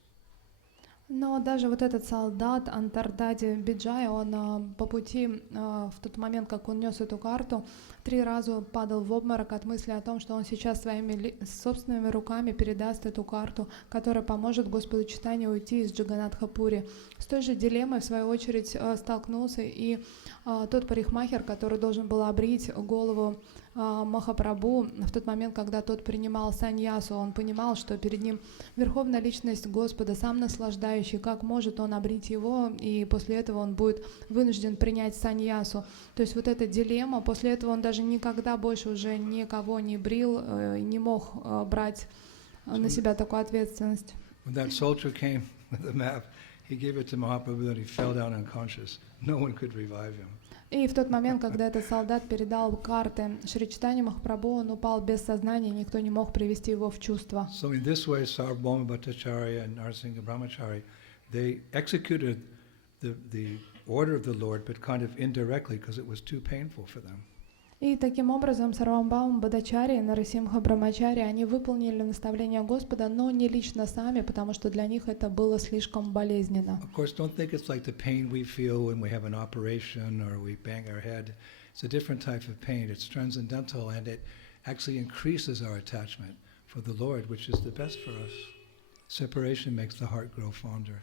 Но даже вот этот солдат Антардади Биджай, он по пути, в тот момент, как он нес эту карту, 3 раза падал в обморок от мысли о том, что он сейчас своими собственными руками передаст эту карту, которая поможет Господу Чайтанье уйти из Джаганатха-пури. С той же дилеммой, в свою очередь, столкнулся и тот парикмахер, который должен был обрить голову Махапрабху в тот момент, когда тот принимал саньясу. Он понимал, что перед ним верховная личность Господа, сам наслаждающий, как может он обрить его, и после этого он будет вынужден принять саньясу. То есть вот эта дилемма, после этого он даже никогда больше уже никого не брил, не мог брать на себя такую ответственность. When that soldier came with the map, he gave it to Mahaprabhu and he fell down unconscious. No one could revive him. И в тот момент, когда этот солдат передал карты Шри Чайтанье Махапрабху, он упал без сознания, никто не мог привести его в чувство. So in this way, Sarvabhauma Bhattacharya and Narsingha Brahmachari, they executed the order of the Lord, but kind of indirectly, because it was too painful for them. И таким образом Сарвабхаума Бхаттачарья и Нарасимха Брамачари, они выполнили наставление Господа, но не лично сами, потому что для них это было слишком болезненно. Of course, don't think it's like the pain we feel when we have an operation or we bang our head. It's a different type of pain. It's transcendental, and it actually increases our attachment for the Lord, which is the best for us. Separation makes the heart grow fonder.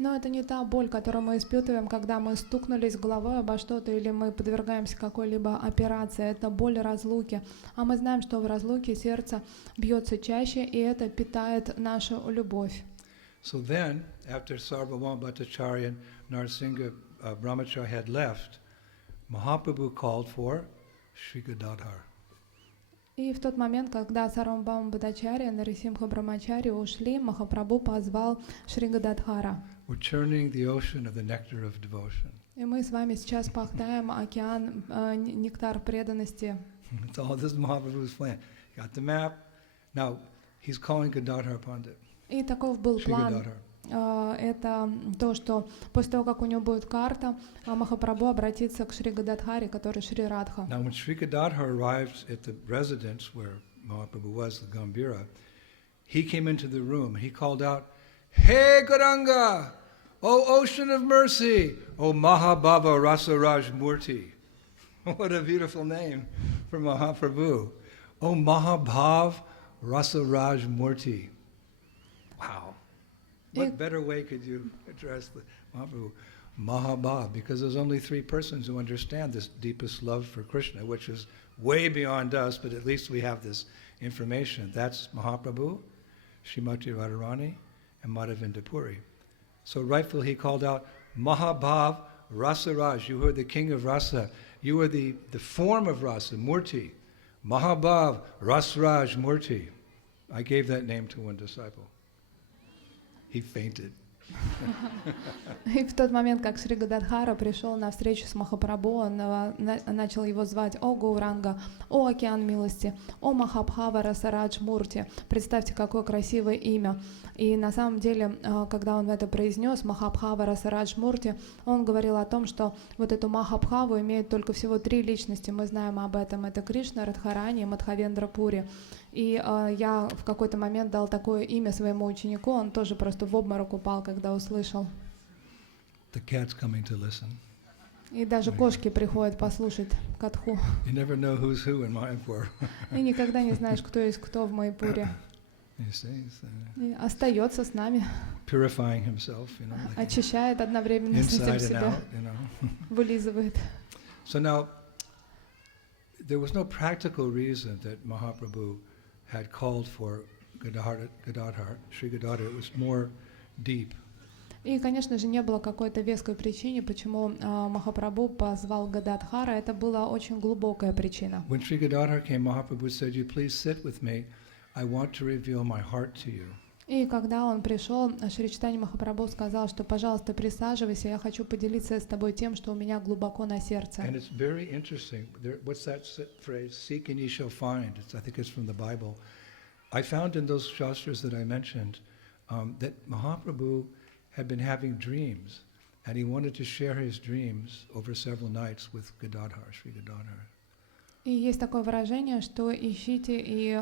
Но это не та боль, которую мы испытываем, когда мы стукнулись головой обо что-то или мы подвергаемся какой-либо операции. Это боль разлуки. А мы знаем, что в разлуке сердце бьется чаще, и это питает нашу любовь. So then, after Sarvabhauma Bhattacharya and Narsingha Brahmacharya had left, Mahaprabhu called for Sri Gadadhar. И в тот момент, когда Сарвабхаума Бхаттачарья и Нарасимха Брамачари ушли, Махапрабху позвал Шри Гададхара. We're churning the ocean of the nectar of devotion. И мы с вами сейчас пахтаем океан, нектар преданности. It's all this Mahaprabhu's plan. Got the map. Now, he's calling Gadadhar Pandit. И таков был Шри план. Gadadhar. Это то, что после того, как у него будет карта, Махапрабху обратится к Шри Гададхаре, который Шри Радха. Now, when Sri Gadadhar arrived at the residence where Mahaprabhu was, the Gambhira, he came into the room and he called out, "Hey Gauranga, O ocean of mercy, O Mahabhava Rasaraj Murti." What a beautiful name for Mahaprabhu. O Mahabhav Rasaraj Murti. Wow. What better way could you address the Mahaprabhu? Mahabhav, because there's only 3 persons who understand this deepest love for Krishna, which is way beyond us, but at least we have this information. That's Mahaprabhu, Srimati Radharani, and Madhavinda Puri. So rightfully he called out, Mahabhav Rasaraj, you are the king of rasa, you are the form of rasa, Murti. Mahabhav Rasraj Murti. I gave that name to one disciple. He fainted. И в тот момент, как Шри Гададхара пришел на встречу с Махапрабху, он начал его звать: «О Гауранга, о океан милости, о Махабхава Расарадж Мурти». Представьте, какое красивое имя. И на самом деле, когда он это произнес, Махабхава Расарадж Мурти, он говорил о том, что вот эту Махабхаву имеют только всего 3 личности. Мы знаем об этом. Это Кришна, Радхарани и Мадхавендра Пури. И я в какой-то момент дал такое имя своему ученику, он тоже просто в обморок упал, когда услышал. The cat's coming to listen. И даже кошки приходят послушать катху. You never know who's who in Mayapur. И никогда не знаешь, кто есть кто в Майяпуре. You see, И остается с нами, purifying himself, you know, like очищает одновременно с этим inside and себя, out, you know. вылизывает. So now, there was no practical reason that Mahaprabhu had called for Gadadhar, Sri Gadadhar. It was more deep. И, конечно же, не было какой-то веской причины, почему Махапрабху позвал Гададхара. Это была очень глубокая причина. When Sri Gadadhar came, Mahaprabhu said, "You please sit with me. I want to reveal my heart to you." И когда он пришел, Шри Чайтанья Махапрабху сказал, что, пожалуйста, присаживайся, я хочу поделиться с тобой тем, что у меня глубоко на сердце. And it's very interesting. What's that phrase? Seek and ye shall find. I think it's from the Bible. I found in those shastras that I mentioned that Mahaprabhu had been having dreams, and he wanted to share his dreams over several nights with Gadadhar, Sri Gadadhar. И есть такое выражение, что ищите, и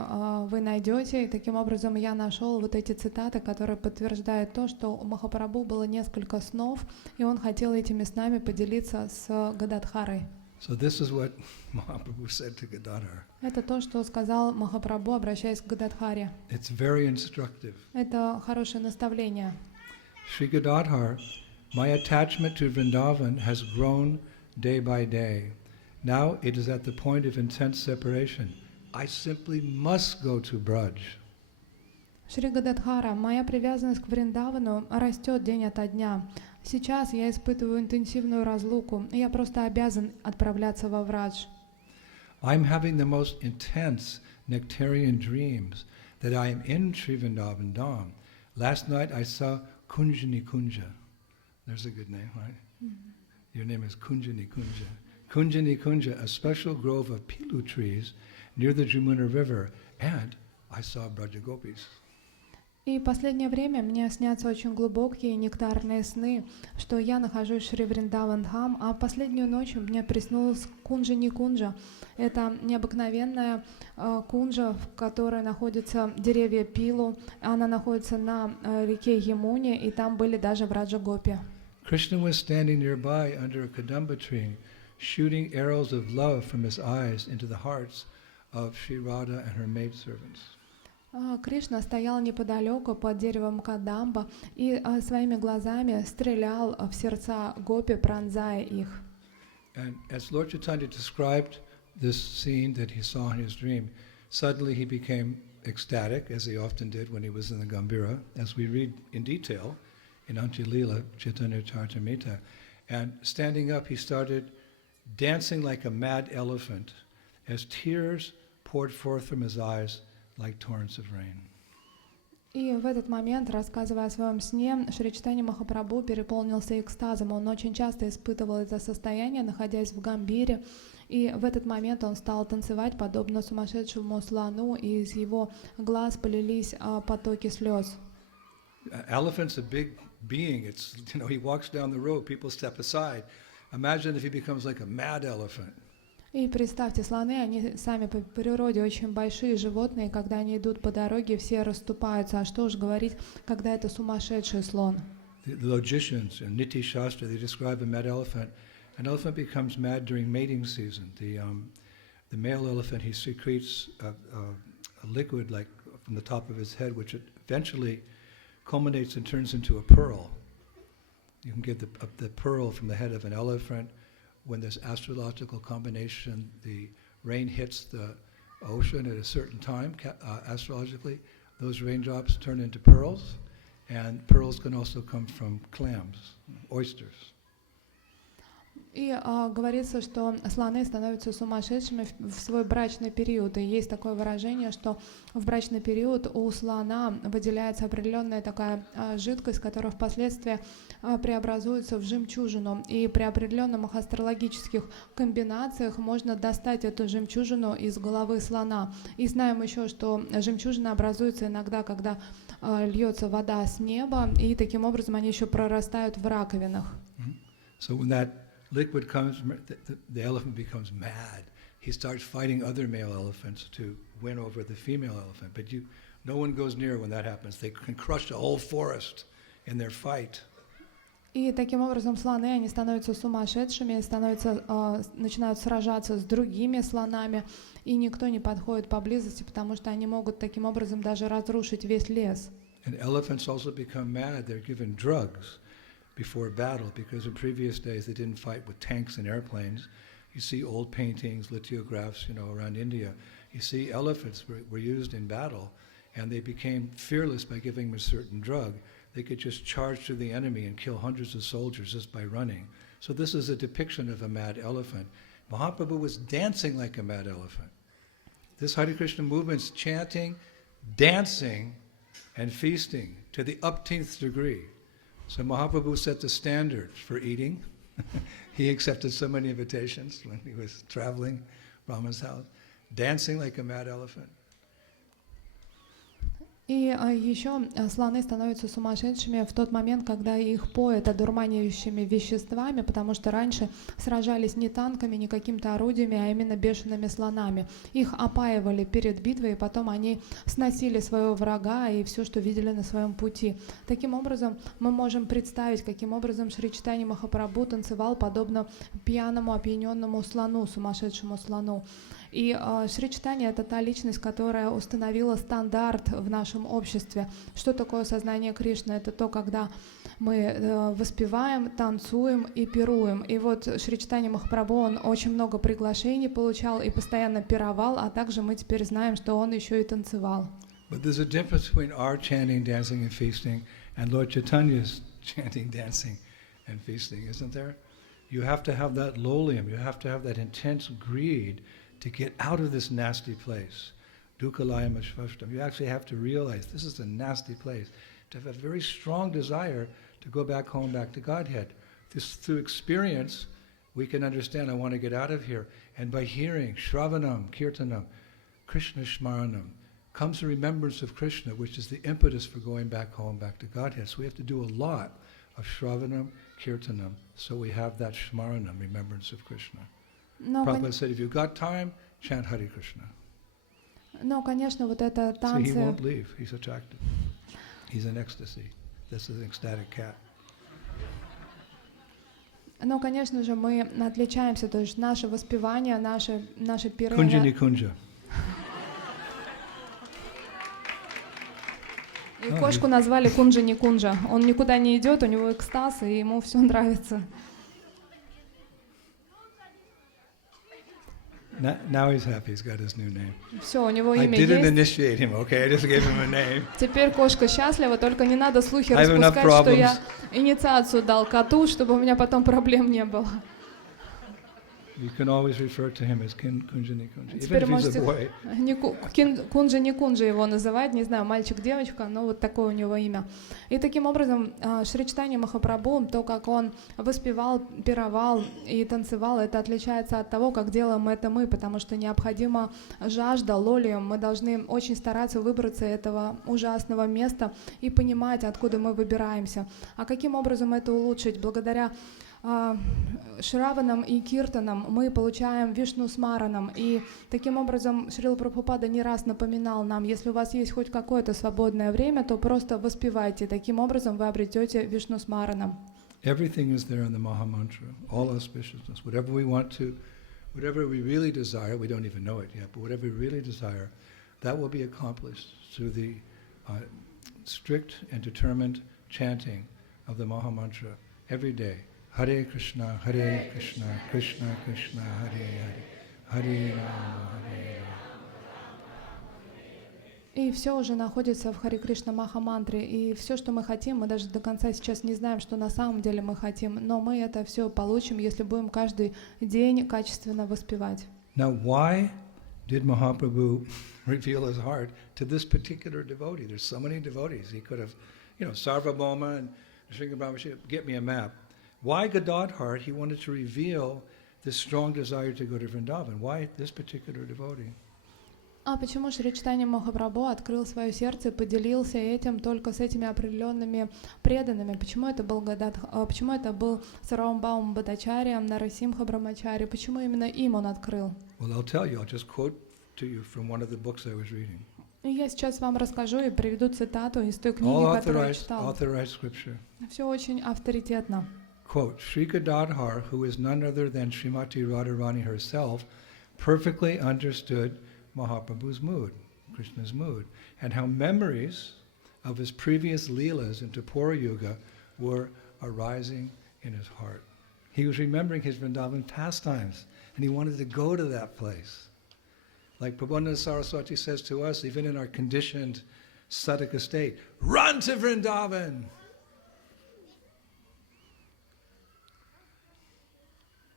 вы найдете. И таким образом я нашел вот эти цитаты, которые подтверждают то, что у Махапрабху было несколько снов, и он хотел этими снами поделиться с Гададхарой. So this is what Mahaprabhu said to Gadadhar. Это то, что сказал Махапрабху, обращаясь к Гададхаре. It's very instructive. Это хорошее наставление. Sri Gadadhar, my attachment to Vrindavan has grown day by day. Now it is at the point of intense separation. I simply must go to Braj. Шри Гададхара, моя привязанность к Вриндавану растет день ото дня. Сейчас я испытываю интенсивную разлуку, и я просто обязан отправляться во Врадж. I'm having the most intense nectarian dreams that I am in Sri Vrindavan Dham. Last night I saw Kunjani Kunja. There's a good name, right? Mm-hmm. Your name is Kunjani Kunja. Kunjani Kunja, a special grove of pilu trees near the Jamuna River, and I saw Brajagopis. И в последнее время мне снятся очень глубокие нектарные сны, что я нахожусь в Шри Вриндаван Дхам, а в последнюю ночь мне приснилась Кунджани Кунджа. Это необыкновенная кунджа, в которой находятся деревья пилу. Она находится на реке Ямуне, и там были даже Браджагопи. Krishna was standing nearby under a kadamba tree, shooting arrows of love from his eyes into the hearts of Sri Radha and her maidservants. Кришна стоял неподалеку под деревом Кадамба и своими глазами стрелял в сердца гопи, пронзая их. And as Lord Chaitanya described this scene that he saw in his dream, suddenly he became ecstatic, as he often did when he was in the Gambhira, as we read in detail in Antilila Chaitanya Charitamrita. And standing up, he started dancing like a mad elephant as tears poured forth from his eyes like torrents of rain. И в этот момент, рассказывая о своем сне, Шри Чайтанья Махапрабху переполнился экстазом. Он очень часто испытывал это состояние, находясь в Гамбире. И в этот момент он стал танцевать, подобно сумасшедшему слону, и из его глаз полились потоки слез. Elephant's a big being. It's, he walks down the road, people step aside. Imagine if he becomes like a mad elephant. И представьте, слоны, они сами по природе очень большие животные, когда они идут по дороге, все расступаются. А что уж говорить, когда это сумасшедший слон. The logicians in Niti Shastra, they describe a mad elephant. An elephant becomes mad during mating season. The male elephant, he secretes a liquid like from the top of his head, which eventually culminates and turns into a pearl. You can get the pearl from the head of an elephant. When there's astrological combination, the rain hits the ocean at a certain time, astrologically, those raindrops turn into pearls, and pearls can also come from clams, oysters. И говорится, что слоны становятся сумасшедшими в свой брачный период. И есть такое выражение, что в брачный период у слона выделяется определенная такая жидкость, которая впоследствии преобразуется в жемчужину. И при определенных астрологических комбинациях можно достать эту жемчужину из головы слона. И знаем еще, что жемчужина образуется иногда, когда льется вода с неба, и таким образом они еще прорастают в раковинах. So when that liquid comes, the elephant becomes mad. He starts fighting other male elephants to win over the female elephant. But no one goes near when that happens. They can crush a whole forest in their fight. И таким образом слоны, они становятся сумасшедшими, начинают сражаться с другими слонами, и никто не подходит поблизости, потому что они могут таким образом даже разрушить весь лес. And elephants also become mad. They're given drugs before battle, because in previous days they didn't fight with tanks and airplanes. You see old paintings, lithographs, around India. You see elephants were used in battle, and they became fearless by giving them a certain drug. They could just charge through the enemy and kill hundreds of soldiers just by running. So this is a depiction of a mad elephant. Mahaprabhu was dancing like a mad elephant. This Hare Krishna movement's chanting, dancing, and feasting to the upteenth degree. So Mahaprabhu set the standard for eating. He accepted so many invitations when he was traveling Brahma's house, dancing like a mad elephant. И еще слоны становятся сумасшедшими в тот момент, когда их поят одурманивающими веществами, потому что раньше сражались не танками, не какими-то орудиями, а именно бешеными слонами. Их опаивали перед битвой, и потом они сносили своего врага и все, что видели на своем пути. Таким образом, мы можем представить, каким образом Шри Чайтанья Махапрабху танцевал подобно пьяному, опьяненному слону, сумасшедшему слону. И Шри Чайтанья — это та личность, которая установила стандарт в нашем обществе. Что такое сознание Кришны? Это то, когда мы воспеваем, танцуем и пируем. И вот Шри Чайтанья Махапрабху, он очень много приглашений получал и постоянно пировал, а также мы теперь знаем, что он еще и танцевал. But there's a difference between our chanting, dancing, and feasting and Lord Chaitanya's chanting, dancing, and feasting, isn't there? You have to have that lolium, you have to have that intense greed to get out of this nasty place. Dukkalayam ashvashtam. You actually have to realize this is a nasty place. To have a very strong desire to go back home, back to Godhead. This, through experience, we can understand, I want to get out of here. And by hearing Shravanam, Kirtanam, Krishna Shmaranam, comes the remembrance of Krishna, which is the impetus for going back home, back to Godhead. So we have to do a lot of Shravanam, Kirtanam, so we have that Shmaranam, remembrance of Krishna. Prabhupada said, if you've got time, chant Hare Krishna. Но, конечно, вот это So танцы... he won't leave, he's attracted. He's in ecstasy. This is an ecstatic cat. Но, конечно же, мы отличаемся, то есть наше воспевание, наше пиры... Kunja Nikunja. И кошку назвали Кунджа Никунджа. Он никуда не идет, у него экстаз, и ему все нравится. Now he's happy, he's got his new name. Все, у него I имя didn't есть. initiate him, okay? I just gave him a name. Теперь кошка счастлива, только не надо слухи I have enough распускать, что я problems. инициацию дал коту, чтобы у меня потом проблем не было. You can always refer to him as Kunja Nikunja, even Теперь if he's можете a boy. Кунджа Никунджа его называть, не знаю, мальчик-девочка, но вот такое у него имя. И таким образом Шри Чайтанья Махапрабху, то, как он воспевал, пировал и танцевал, это отличается от того, как делаем это мы, потому что необходима жажда, лолиум. Мы должны очень стараться выбраться из этого ужасного места и понимать, откуда мы выбираемся. А каким образом это улучшить? Благодаря Шраванам и Киртанам мы получаем Вишну Смаранам. И таким образом Шрила Прабхупада не раз напоминал нам, если у вас есть хоть какое-то свободное время, то просто воспевайте. Таким образом вы обретете Вишну Смаранам. Everything is there in the Maha Mantra, all auspiciousness. Whatever we want to, whatever we really desire, we don't even know it yet, but whatever we really desire, that will be accomplished through the strict and determined chanting of the Maha Mantra every day. Hare Krishna, Krishna Krishna, Hare Hare, Hare Rama, Hare Rama. И все уже находится в Харе Кришна Маха Мантре. И все, что мы хотим, мы даже до конца сейчас не знаем, что на самом деле мы хотим, но мы это все получим, если будем каждый день качественно воспевать. Now, why did Mahaprabhu reveal his heart to this particular devotee? There's so many devotees. He could have, Sarvabhauma and Sringa Brahmashya, get me a map. Why Gadadhar, he wanted to reveal this strong desire to go to Vrindavan? Why this particular devotee? А почему Шри Чайтанья Махапрабху открыл свое сердце и поделился этим только с этими определенными преданными? Почему это был Сарвабхаума Бхаттачарья, Нарасимха Брамачари? Почему именно им он открыл? Well, I'll tell you. I'll just quote to you from one of the books I was reading. И я сейчас вам расскажу и приведу цитату из той книги, которую я читала. Authorized scripture. Все очень авторитетно. Quote, Sri Gadadhar, who is none other than Srimati Radharani herself, perfectly understood Mahaprabhu's mood, Krishna's mood, and how memories of his previous leelas in Tapura Yuga were arising in his heart. He was remembering his Vrindavan pastimes, and he wanted to go to that place. Like Prabhupada Saraswati says to us, even in our conditioned sadhaka state, run to Vrindavan!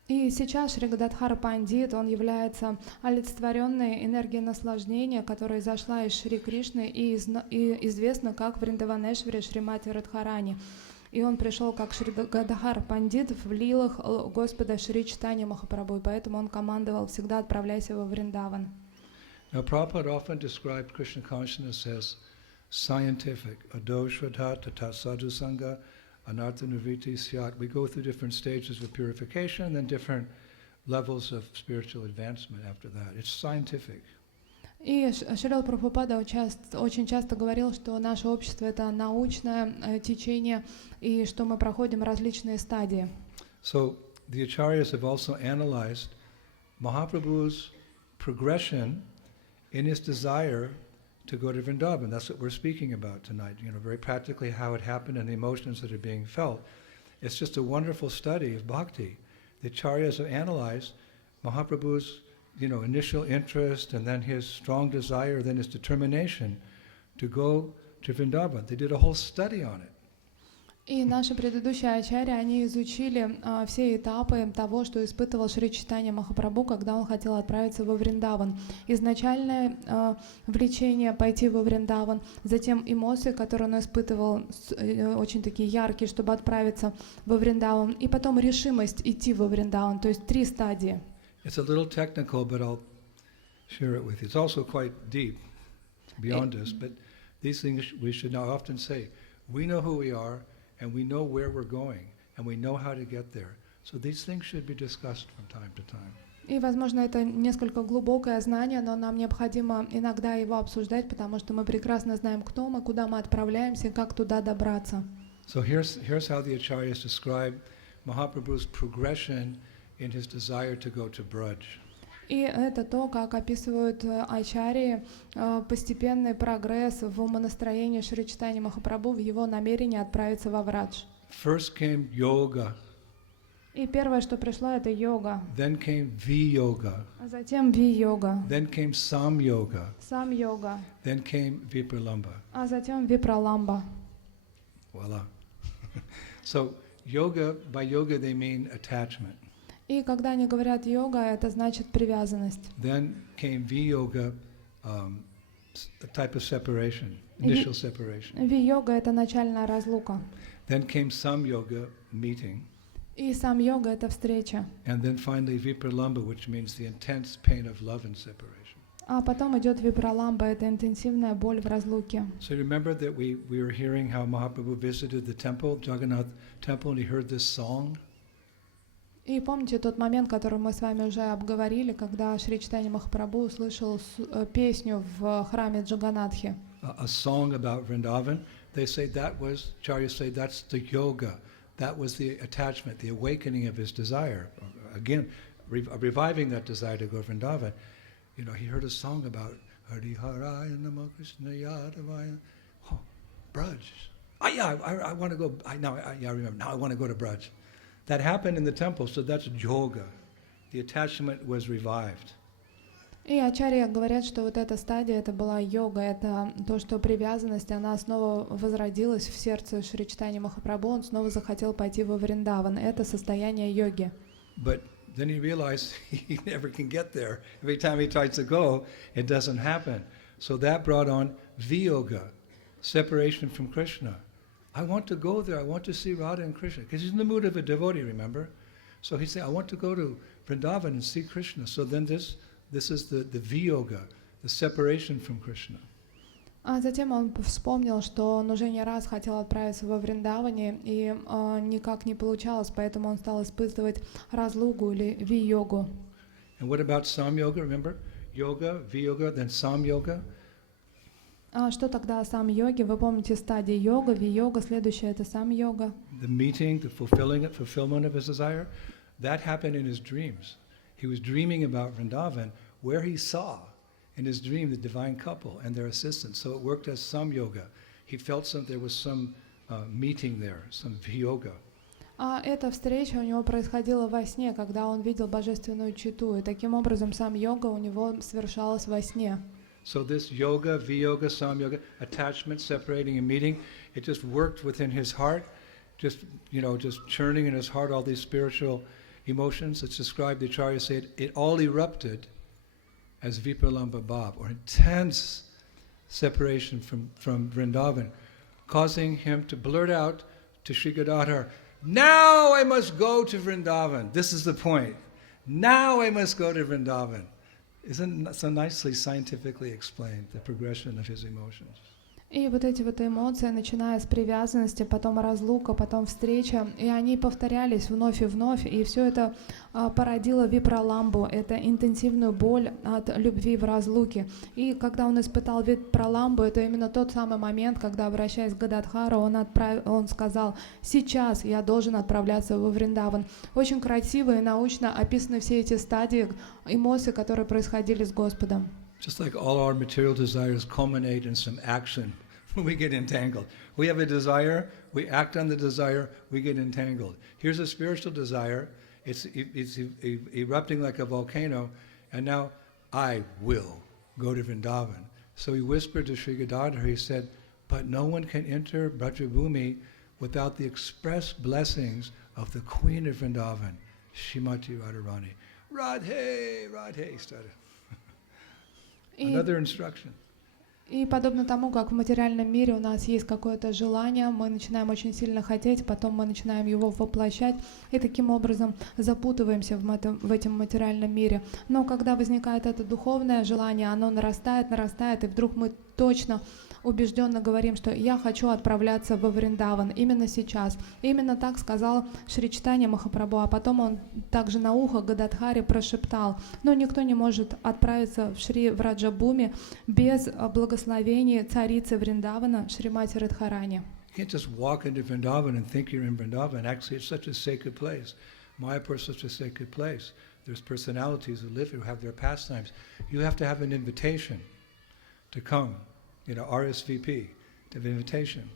И сейчас Шри Гададхар Пандит, он является олицетворенной энергией наслаждения, которая изошла из Шри Кришны и известна как Вриндаванешвари Шримати Радхарани. И он пришел как Шри Гададхар Пандит в лилах Господа Шри Чайтанья Махапрабху, и поэтому он командовал всегда отправляйся во Вриндаван. Now, Prabhupada often described Krishna consciousness as scientific. Ado Shraddha Tata Sadhu Sangha Anartha Nivritti Syat. We go through different stages of purification and then different levels of spiritual advancement after that. It's scientific. И Шрила Прабхупада очень часто говорил, что наше общество — это научное течение, и что мы проходим различные стадии. So the acharyas have also analyzed Mahaprabhu's progression in his desire to go to Vrindavan. That's what we're speaking about tonight, very practically how it happened and the emotions that are being felt. It's just a wonderful study of bhakti. The acharyas have analyzed Mahaprabhu's initial interest and then his strong desire, then his determination to go to Vrindavan. They did a whole study on it. И наши предыдущие ачарьи, они изучили все этапы того, что испытывал Шри Чайтанья Махапрабху, когда он хотел отправиться во Вриндаван. Изначальное влечение пойти во Вриндаван, затем эмоции, которые он испытывал, очень такие яркие, чтобы отправиться во Вриндаван, и потом решимость идти во Вриндаван, то есть 3 стадии. It's a little technical, but I'll share it with you. It's also quite deep, beyond us, but these things we should now often say. We know who we are, and we know where we're going, and we know how to get there. So these things should be discussed from time to time. И, возможно, это несколько глубокое знание, но нам необходимо иногда его обсуждать, потому что мы прекрасно знаем, кто мы, куда мы отправляемся и как туда добраться. So here's how the acharyas describe Mahaprabhu's progression in his desire to go to Braj. И это то, как описывают ачарьи постепенный прогресс в умонастроении Шри Чайтаньи Махапрабху в его намерении отправиться во Врадж. First came yoga. И первое, что пришло, это йога. Then came V-yoga. А затем ви-йога. Then came Sam-yoga. Сам-йога. Then came Vipralamba. А затем випраламба. Voila. So by yoga they mean attachment. И когда они говорят йога, это значит привязанность. Then came V-yoga, a type of separation, initial separation. Ви-йога — это начальная разлука. Then came Sam-yoga, meeting. И сам-йога — это встреча. And then finally Vipralamba, which means the intense pain of love and separation. А потом идет випраламба — это интенсивная боль в разлуке. So remember that we were hearing how Mahaprabhu visited the temple, Jagannath temple, and he heard this song. И помните тот момент, который мы с вами уже обговорили, когда Шри Чайтанья Махапрабху услышал песню в храме Джаганатхи. A song about Vrindavan. They say Acharyas say that's the yoga. That was the attachment, the awakening of his desire. Again, reviving that desire to go to Vrindavan. He heard a song about Hari Haraya Namo Krishna Yadavaya. Oh, Braj. I want to go. I remember. Now I want to go to Braj. That happened in the temple, so that's yoga. The attachment was revived. И ачарьи говорят, что вот эта стадия, это была йога, это то, что привязанность, она снова возродилась в сердце Шри Чайтаньи Махапрабху, он снова захотел пойти во Вриндаван. Это состояние йоги. But then he realized he never can get there. Every time he tries to go, it doesn't happen. So that brought on viyoga, separation from Krishna. I want to go there. I want to see Radha and Krishna. Because he's in the mood of a devotee, remember? So he said, I want to go to Vrindavan and see Krishna. So then this is the viyoga, the separation from Krishna. А затем он вспомнил, что он уже не раз хотел отправиться во Вриндаване, и никак не получалось, поэтому он стал испытывать разлуку или ви-йогу. And what about Sam-yoga? Remember? Yoga, viyoga, then Sam-yoga. А что тогда сам-йоги? Вы помните стадии йога, ви-йога, следующее это сам-йога. The meeting, the fulfillment of his desire, that happened in his dreams. He was dreaming about Vrindavan, where he saw in his dream the divine couple and their assistants. So it worked as Sam-yoga. He felt there was some meeting there, some viyoga. А эта встреча у него происходила во сне, когда он видел божественную чету, и таким образом сам-йога у него совершалась во сне. So this yoga, viyoga, sam-yoga, attachment, separating and meeting, it just worked within his heart, just churning in his heart all these spiritual emotions that's described, the Acharyas say it all erupted as Vipralamba Bhav, or intense separation from Vrindavan, causing him to blurt out to Sri Gadadhar, now I must go to Vrindavan. This is the point. Now I must go to Vrindavan. Isn't that so nicely scientifically explained, the progression of his emotions? И вот эти вот эмоции, начиная с привязанности, потом разлука, потом встреча, и они повторялись вновь, и все это породило випраламбу, это интенсивную боль от любви в разлуке. И когда он испытал випраламбу, это именно тот самый момент, когда, обращаясь к Гададхару, он сказал: «Сейчас я должен отправляться во Вриндаван». Очень красиво и научно описаны все эти стадии эмоций, которые происходили с Господом. Just like all our material desires culminate in some action when we get entangled. We have a desire, we act on the desire, we get entangled. Here's a spiritual desire, it's erupting like a volcano, and now I will go to Vrindavan. So he whispered to Sri Gadadhar, he said, but no one can enter Brajabhumi without the express blessings of the Queen of Vrindavan, Shrimati Radharani. Radhe, Radhe, he started. Another instruction. И подобно тому, как в материальном мире у нас есть какое-то желание, мы начинаем очень сильно хотеть, потом мы начинаем его воплощать, и таким образом запутываемся в этом материальном мире. Но когда возникает это духовное желание, оно нарастает, и вдруг мы точно убежденно говорим, что я хочу отправляться во Вриндаван именно сейчас. И именно так сказал Шри Чайтанья Махапрабху, а потом он также на ухо Гададхаре прошептал: но никто не может отправиться в Шри Враджабхуми без благословения царицы Вриндавана Шримати Радхарани. You can't just walk into Vrindavan and think you're in Vrindavan. Actually, it's such a sacred place. Mayapur is such a sacred place. There's personalities who live here who have their pastimes. You have to have an invitation to come. RSVP, to have invitation.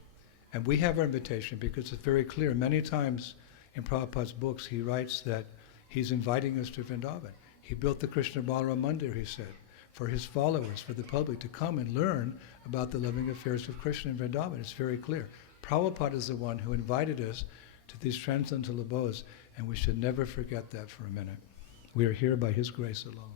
And we have our invitation because it's very clear. Many times in Prabhupada's books he writes that he's inviting us to Vrindavan. He built the Krishna Balaram Mandir, he said, for his followers, for the public to come and learn about the loving affairs of Krishna in Vrindavan. It's very clear. Prabhupada is the one who invited us to these transcendental abodes, and we should never forget that for a minute. We are here by his grace alone.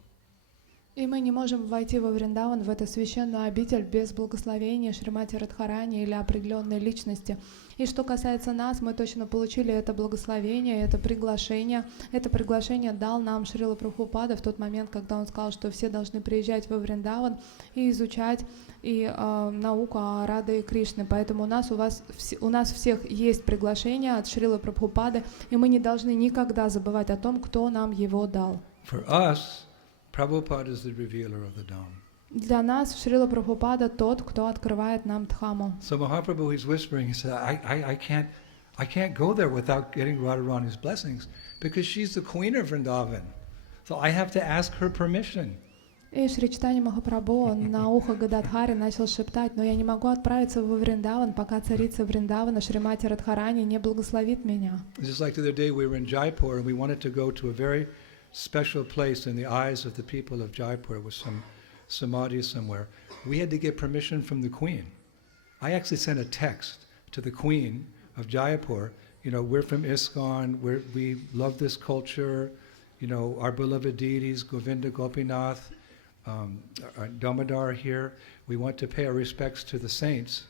И мы не можем войти во Вриндаван, в эту священную обитель, без благословения Шримати Радхарани или определенной личности. И что касается нас, мы точно получили это благословение, это приглашение. Это приглашение дал нам Шрила Прабхупада в тот момент, когда он сказал, что все должны приезжать во Вриндаван и изучать науку о Раде и Кришне. Поэтому у нас всех есть приглашение от Шрила Прабхупады, и мы не должны никогда забывать о том, кто нам его дал. For us, Prabhupada is the revealer of the Dhama. Для нас Шрила Прабхупада тот, кто открывает нам Дхаму. So Mahaprabhu, he's whispering, he said, I can't go there without getting Radharani's blessings because she's the queen of Vrindavan. So I have to ask her permission. И Шри Чайтанья Махапрабху на ухо Гададхаре начал шептать: но я не могу отправиться во Вриндаван, пока царица Вриндавана Шримати Радхарани не благословит меня. Just like the other day we were in Jaipur and we wanted to go to a very special place in the eyes of the people of Jaipur with some samadhi somewhere. We had to get permission from the queen. I actually sent a text to the queen of Jaipur. We're from ISKCON, we love this culture, our beloved deities, Govinda, Gopinath, Damodar here. We want to pay our respects to the saints.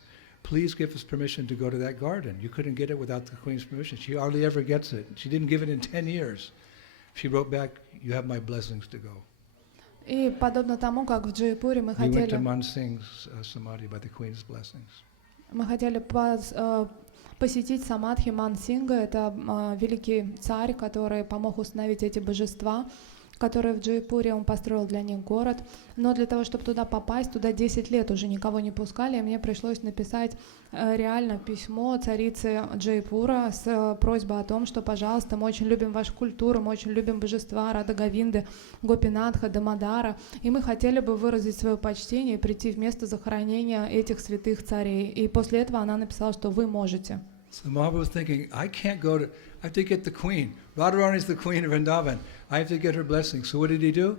Please give us permission to go to that garden. You couldn't get it without the queen's permission. She hardly ever gets it. She didn't give it in 10 years. She wrote back, you have my blessings to go. И подобно тому, как в Джайпуре мы We went to хотели Mansing's samadhi by the queen's blessings. посетить самадхи Мансинга, это великий царь, который помог установить эти божества, которые в Джайпуре, он построил для них город. Но для того, чтобы туда попасть, туда 10 лет уже никого не пускали, и мне пришлось написать реально письмо царице Джайпура с просьбой о том, что, пожалуйста, мы очень любим вашу культуру, мы очень любим божества Рада Говинды, Гопинатха, Дамодара, и мы хотели бы выразить свое почтение и прийти в место захоронения этих святых царей. И после этого она написала, что вы можете. So Mahaprabhu was thinking, I have to get the queen. Radharani is the queen of Vrindavan. I have to get her blessing. So what did he do?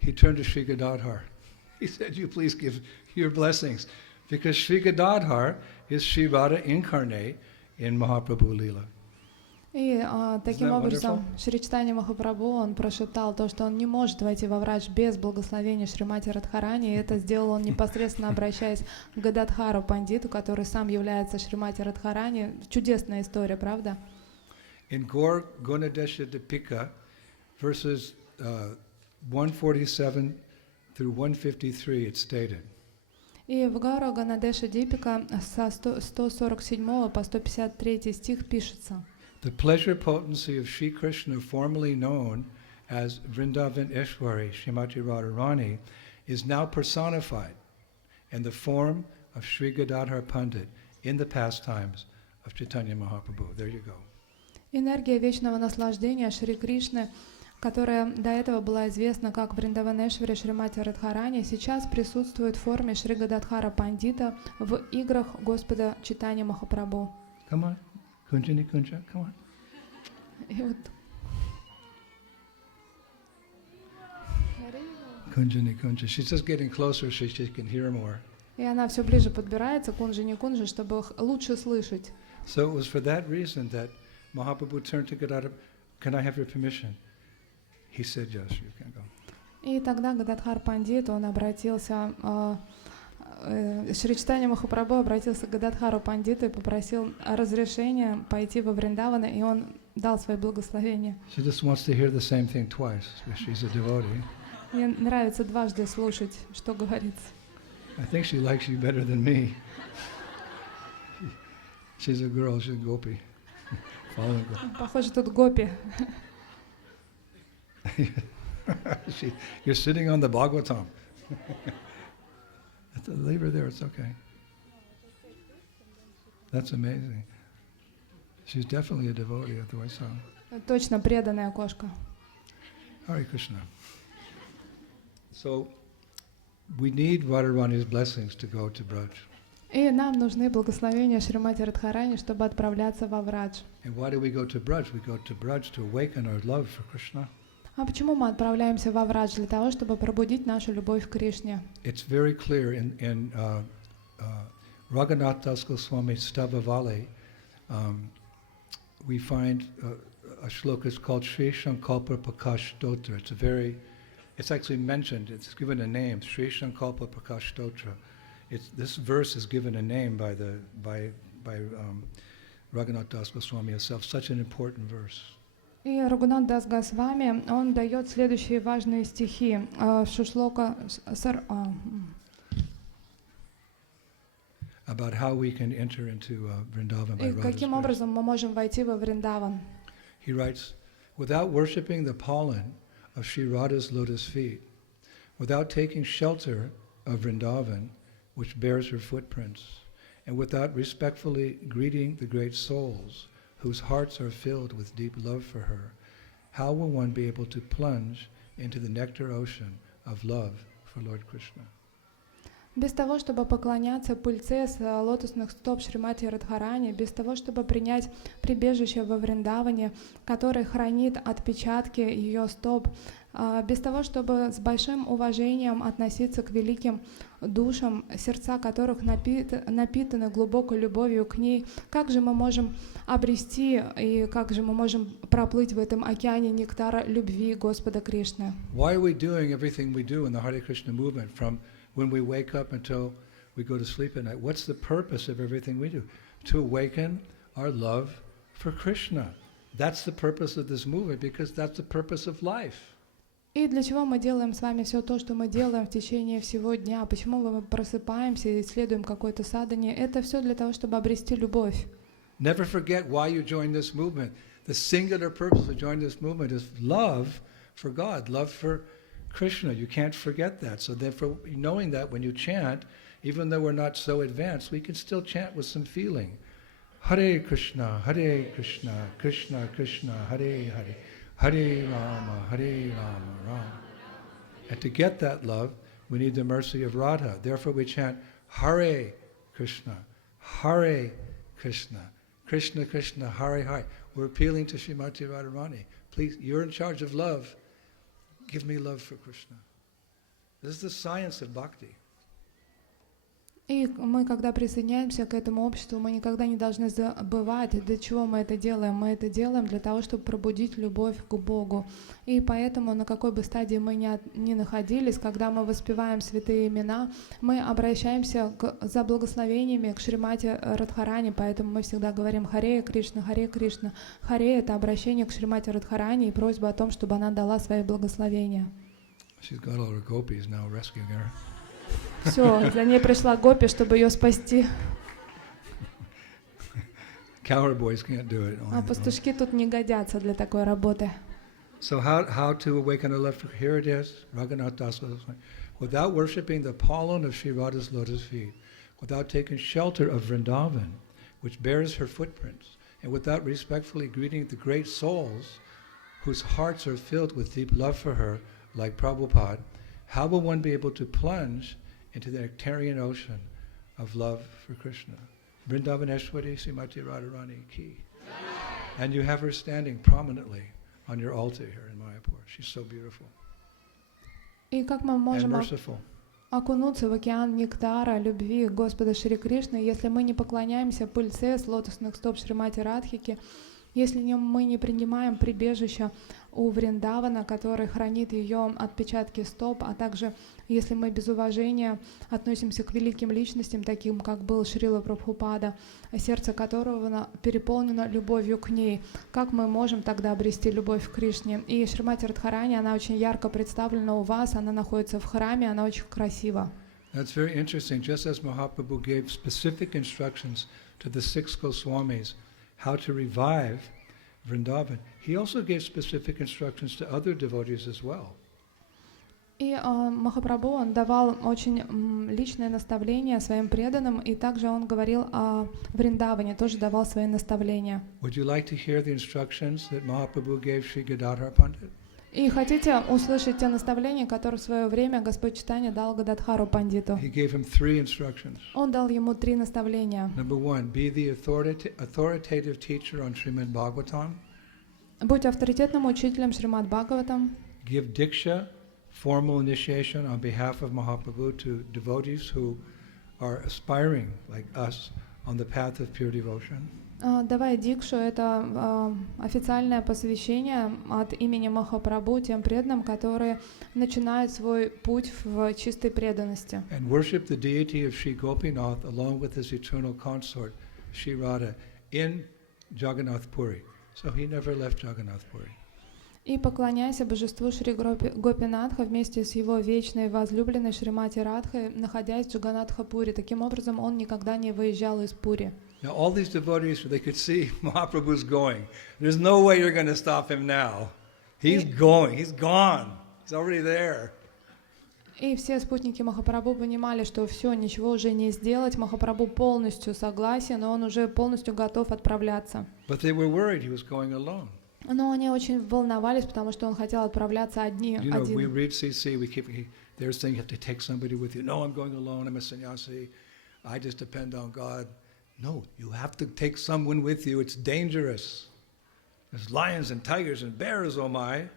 He turned to Sri Gadadhar. He said, you please give your blessings. Because Sri Gadadhar is Sri Radha incarnate in Mahaprabhu Leela. И таким that образом Шри Чайтанья Махапрабху, он прошептал то, что он не может войти во врач без благословения Шримати Радхарани, и это сделал он непосредственно обращаясь к Гададхару Пандиту, который сам является Шримати Радхарани. Чудесная история, правда? In Gaur Gunadesha Dipika, verses 147 through 153, it's stated. И в Гаура Ганадеша Дипика со 147 по 153 стих пишется: The pleasure potency of Sri Krishna, formerly known as Vrindavan Ishwari, Srimati Radharani, is now personified in the form of Sri Gadadhar Pandit in the pastimes of Chaitanya Mahaprabhu. There you go. Энергия вечного наслаждения Шри Кришны, которая до этого была известна как Вриндаванешвари Шримати Радхарани, сейчас присутствует в форме Шри Гададхара Пандита в играх Господа Чайтанья Махапрабху. Come on. Kunjani Kunja, come on. И вот Kunjani Kunja. She's just getting closer so she can hear more. и она все ближе подбирается, кунжи кунжи, чтобы лучше слышать. So it was for that reason that Mahaprabhu turned to Gadadhar. Can I have your permission? He said, yes, you can go. И тогда Гададхар Пандит, он обратился, Шри Чайтанья Махапрабху обратился к Гададхару Пандиту и попросил разрешения пойти во Вриндаван, и он дал свои благословения. She just wants to hear the same thing twice, because she's a devotee. Мне нравится дважды слушать, что говорится. I think she likes you better than me. She's a girl, she's a gopi. Following God. Похоже, тут гопи. You're sitting on the Bhagavatam. Leave her there, it's okay. That's amazing. She's definitely a devotee of the way so. Точно преданная кошка. Hare Krishna. So, we need Radharani's blessings to go to Braj. И нам нужны благословения Шримати Радхарани, чтобы отправляться во Врадж. And why do we go to Braj? We go to Braj to awaken our love for Krishna. А почему мы отправляемся во Врадж? Для того, чтобы пробудить нашу любовь к Кришне. It's very clear in Raghunath Das Goswami's Stavavali, we find a shloka is called Sri Shankalpa Prakash Stotra. It's actually mentioned, it's given a name, Sri Shankalpa Prakash Stotra. This verse is given a name by Raghunath Das Goswami himself, such an important verse. И Рагунат Дас Госвами, он дает следующие важные стихи. Шушлока... About how we can enter into Vrindavan by И Radha's каким grace. образом мы можем войти во Вриндаван. He writes, without worshipping the pollen of Sri Radha's lotus feet, without taking shelter of Vrindavan, which bears her footprints, and without respectfully greeting the great souls whose hearts are filled with deep love for her, how will one be able to plunge into the nectar ocean of love for Lord Krishna? Без того, чтобы поклоняться пыльце с лотосных стоп Шримати Радхарани, без того, чтобы принять прибежище во Вриндаване, который хранит отпечатки ее стоп, без того, чтобы с большим уважением относиться к великим душам, сердца которых напитаны глубокой любовью к ней, как же мы можем обрести и как же мы можем проплыть в этом океане нектара любви Господа Кришны? Why are we doing everything we do in the Hare Krishna movement from when we wake up until we go to sleep at night? What's the purpose of everything we do? To awaken our love for Krishna. That's the purpose of this movement, because that's the purpose of life. И для чего мы делаем с вами все то, что мы делаем в течение всего дня? Почему мы просыпаемся и исследуем какое-то садание? Это все для того, чтобы обрести любовь. Never forget why you joined this movement. The singular purpose of joining this movement is love for God, love for Krishna. You can't forget that. So therefore, knowing that when you chant, even though we're not so advanced, we can still chant with some feeling. Hare Krishna, Krishna Krishna, Hare Hare, Hare Rama, Rama. And to get that love, we need the mercy of Radha. Therefore we chant Hare Krishna, Hare Krishna, Krishna Krishna, Hare Hare. We're appealing to Srimati Radharani. Please, you're in charge of love. Give me love for Krishna. This is the science of bhakti. И мы, когда присоединяемся к этому обществу, мы никогда не должны забывать, для чего мы это делаем. Мы это делаем для того, чтобы пробудить любовь к Богу. И поэтому, на какой бы стадии мы ни находились, когда мы воспеваем святые имена, мы обращаемся за благословениями к Шримати Радхарани, поэтому мы всегда говорим «Харе Кришна, Харе Кришна». Харе — это обращение к Шримати Радхарани и просьба о том, чтобы она дала свои благословения. She's got all her gopis now rescuing her. Все, за ней пришла Гопи, чтобы ее спасти. Cowherd boys can't do it. А пастушки тут не годятся для такой работы. So how to awaken a love for, here it is, Raghunath Das Goswami. Without worshipping the pollen of Sri Radha's lotus feet, without taking shelter of Vrindavan, which bears her footprints, and without respectfully greeting the great souls whose hearts are filled with deep love for her, like Prabhupada, how will one be able to plunge into the nectarian ocean of love for Krishna? Vrindavaneshwari Srimati Radharani ki. And you have her standing prominently on your altar here in Mayapur. She's so beautiful И как мы and можем merciful. окунуться в океан нектара, любви Господа Шри Кришны, если мы не поклоняемся пыльце с лотосных стоп Шримати Радхики, если мы не принимаем прибежища у Вриндавана, который хранит ее отпечатки стоп, а также если мы без уважения относимся к великим личностям, таким как был Шрила Прабхупада, сердце которого переполнено любовью к ней, как мы можем тогда обрести любовь к Кришне? И Шримати Радхарани, она очень ярко представлена у вас, она находится в храме, она очень красива. That's very interesting. Just as Mahaprabhu gave specific instructions to the 6 Goswamis how to revive Vrindavan, he also gave specific instructions to other devotees as well. И Махапрабху, он давал очень личное наставление своим преданным, и также он говорил о Вриндаване, тоже давал свои наставления. Would you like to hear the instructions that Mahaprabhu gave Sri Gadadhar Pandit? И хотите услышать те наставления, которые в свое время Господь Чайтанья дал Гададхару Пандиту? He gave him 3 instructions. Он дал ему 3 наставления. Number 1, be the authoritative teacher on Srimad Bhagavatam. Будь авторитетным учителем Шримад Бхагаватам. Give Diksha, formal initiation on behalf of Mahaprabhu to devotees who are aspiring, like us, on the path of pure devotion. Давай дикшу — это официальное посвящение от имени Махапрабху тем преданным, которые начинают свой путь в чистой преданности. And worship the deity of Sri Gopinath along with his eternal consort, Sri Radha, in Jagannath Puri. So he never left Jagannath Puri. И поклоняйся божеству Шри Гопинатха вместе с его вечной возлюбленной Шримати Радхой, находясь в Джаганатха-Пури. Таким образом, он никогда не выезжал из Пури. Now all these devotees, they could see Mahaprabhu's going. There's no way you're going to stop him now. He's going. He's gone. He's already there. И все спутники Махапрабху понимали, что все, ничего уже не сделать. Махапрабху полностью согласен, но он уже полностью готов отправляться. But they were worried he was going alone. Но они очень волновались, потому что он хотел отправляться один. You know, we read CC, they're saying you have to take somebody with you. No, I'm going alone. I'm a sannyasi. I just depend on God. No, you have to take someone with you. It's dangerous. There's lions and tigers and bears, oh my.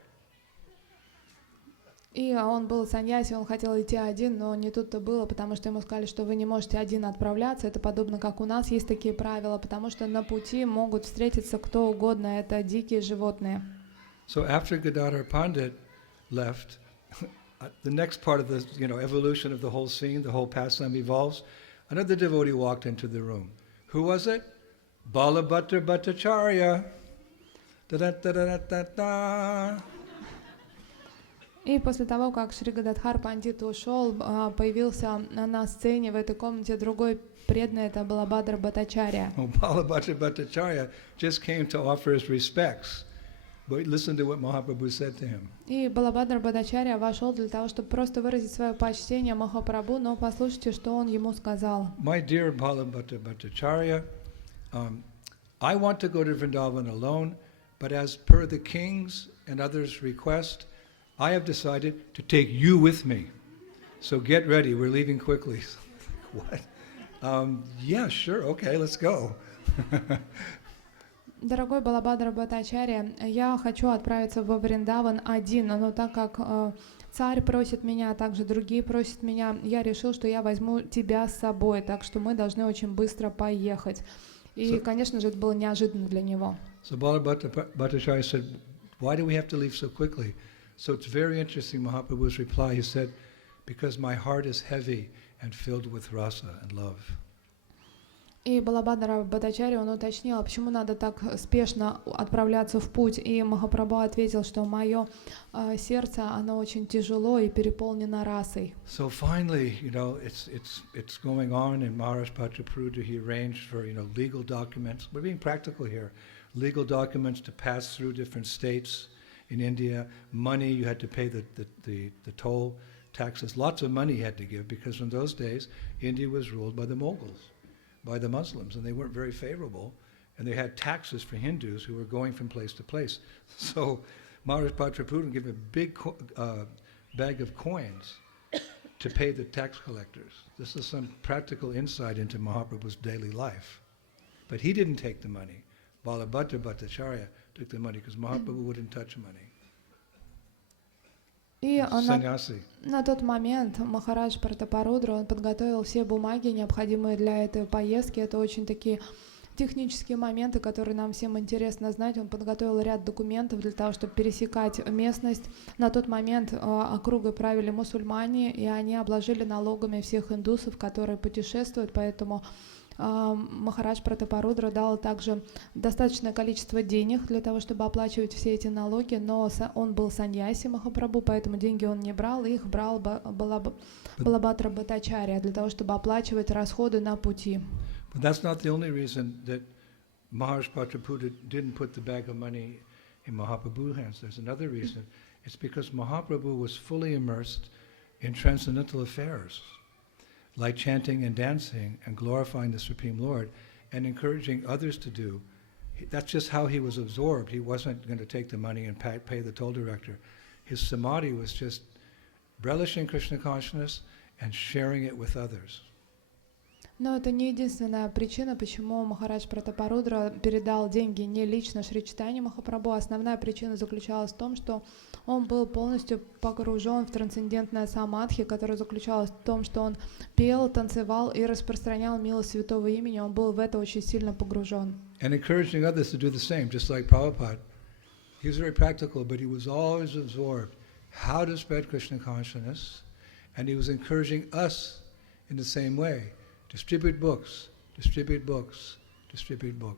И он был саньяси, он хотел идти один, но не тут-то было, потому что ему сказали, что вы не можете один отправляться. Это подобно как у нас есть такие правила, потому что на пути могут встретиться кто угодно, это дикие животные. So after Gadadhar Pandit left, the next part of the evolution of the whole scene, the whole pastime evolves. Another devotee walked into the room. Who was it? Balabhadra Bhattacharya. Da-da-da-da-da-da. И после того, как Шри Гададхар Пандит ушел, появился на сцене в этой комнате другой преданный, это Балабхадра Бхаттачарья. Balabhadra Bhattacharya just came to offer his respects, but listen to what Mahaprabhu said to him. И Балабхадра Бхаттачарья вошел для того, чтобы просто выразить свое почтение Махапрабху, но послушайте, что он ему сказал. My dear Balabhadra Bhattacharya, I want to go to Vrindavan alone, but as per the king's and others' request, I have decided to take you with me. So get ready, we're leaving quickly. What? Yeah, sure, okay, let's go. Дорогой Балабхадра Бхаттачарья, я хочу отправиться во Вриндаван один, но так как царь просит меня, а также другие просят меня. Я решил, что я возьму тебя с собой, так что мы должны очень быстро поехать. И, конечно же, это было неожиданно для него. So Bala Bhattacharya said, why do we have to leave so quickly? So it's very interesting, Mahaprabhu's reply. He said, because my heart is heavy and filled with rasa and love. И Балабхадра Бхаттачарья, он уточнил, а почему надо так спешно отправляться в путь. И Махапрабху ответил, что мое сердце, оно очень тяжело и переполнено расой. So finally, it's going on, and Maharaj Bhattacharya, he arranged for, legal documents. We're being practical here. Legal documents to pass through different states in India. Money, you had to pay the toll taxes. Lots of money you had to give, because in those days, India was ruled by the Mughals, by the Muslims, and they weren't very favorable, and they had taxes for Hindus who were going from place to place. So Maharaj Bhattacharya gave a big bag of coins to pay the tax collectors. This is some practical insight into Mahaprabhu's daily life. But he didn't take the money. Balabhadra Bhattacharya took the money because Mahaprabhu wouldn't touch money. И Sannyasi. на тот момент Махарадж Пратапарудра, он подготовил все бумаги, необходимые для этой поездки. Это очень такие технические моменты, которые нам всем интересно знать. Он подготовил ряд документов для того, чтобы пересекать местность. На тот момент округой правили мусульмане, и они обложили налогами всех индусов, которые путешествуют, поэтому Махарадж Пратапарудра дал также достаточное количество денег для того, чтобы оплачивать все эти налоги, но он был саньяси Махапрабху, поэтому деньги он не брал, их брал Балабхадра Бхаттачарья для того, чтобы оплачивать расходы на пути. But that's not the only reason that Maharaj Bhattacharya didn't put the bag of money in Mahaprabhu's hands. There's another reason. It's because Mahaprabhu was fully immersed in transcendental affairs, like chanting and dancing and glorifying the Supreme Lord and encouraging others to do. That's just how he was absorbed. He wasn't going to take the money and pay the toll director. His samadhi was just relishing Krishna consciousness and sharing it with others. Но это не единственная причина, почему Махарадж Пратапарудра передал деньги не лично Шри Чайтанье Махапрабху. Основная причина заключалась в том, что он был полностью погружен в трансцендентное самадхи, которое заключалось в том, что он пел, танцевал и распространял милость святого имени. Он был в это очень сильно погружен. And encouraging others to do the same, just like Prabhupada. He was very practical, but he was always absorbed how to spread Krishna consciousness, and he was encouraging us in the same way. Distribute books, distribute books, distribute books.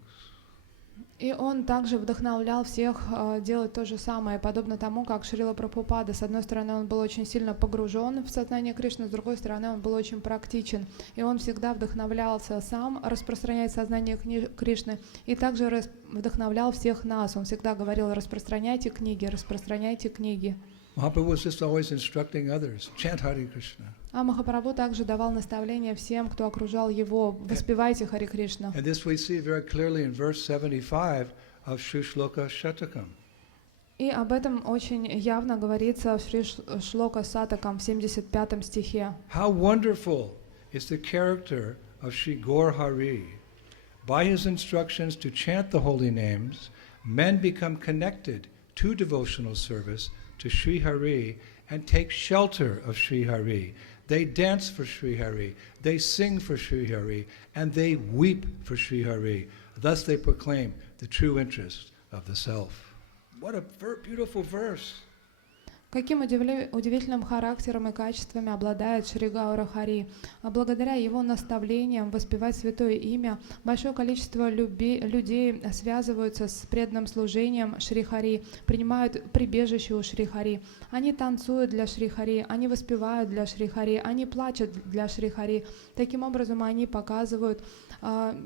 И он также вдохновлял всех делать то же самое, подобно тому, как Шрила Прабхупада. С одной стороны, он был очень сильно погружен в сознание Кришны, с другой стороны, он был очень практичен. И он всегда вдохновлялся сам распространять сознание Кришны, и также вдохновлял всех нас. Он всегда говорил: распространяйте книги, распространяйте книги. Mahaprabhu was just always instructing others, chant Hare Krishna. А Махапрабху также давал наставления всем, кто окружал его: воспевайте Харе Кришна. And this we see very clearly in verse 75 of Shri Shloka Shatakam. И об этом очень явно говорится в Шри Шлока Сатакам в 75 стихе. How wonderful is the character of Shri Gaur Hari. By his instructions to chant the holy names, men become connected to devotional service to Sri Hari and take shelter of Sri Hari. They dance for Sri Hari, they sing for Sri Hari, and they weep for Sri Hari. Thus they proclaim the true interest of the self. What a beautiful verse. Каким удивительным характером и качествами обладает Шри Гаура Хари. Благодаря его наставлениям воспевать святое имя, большое количество людей связываются с преданным служением Шри Хари, принимают прибежище у Шри Хари. Они танцуют для Шри Хари, они воспевают для Шри Хари, они плачут для Шри Хари. Таким образом, они показывают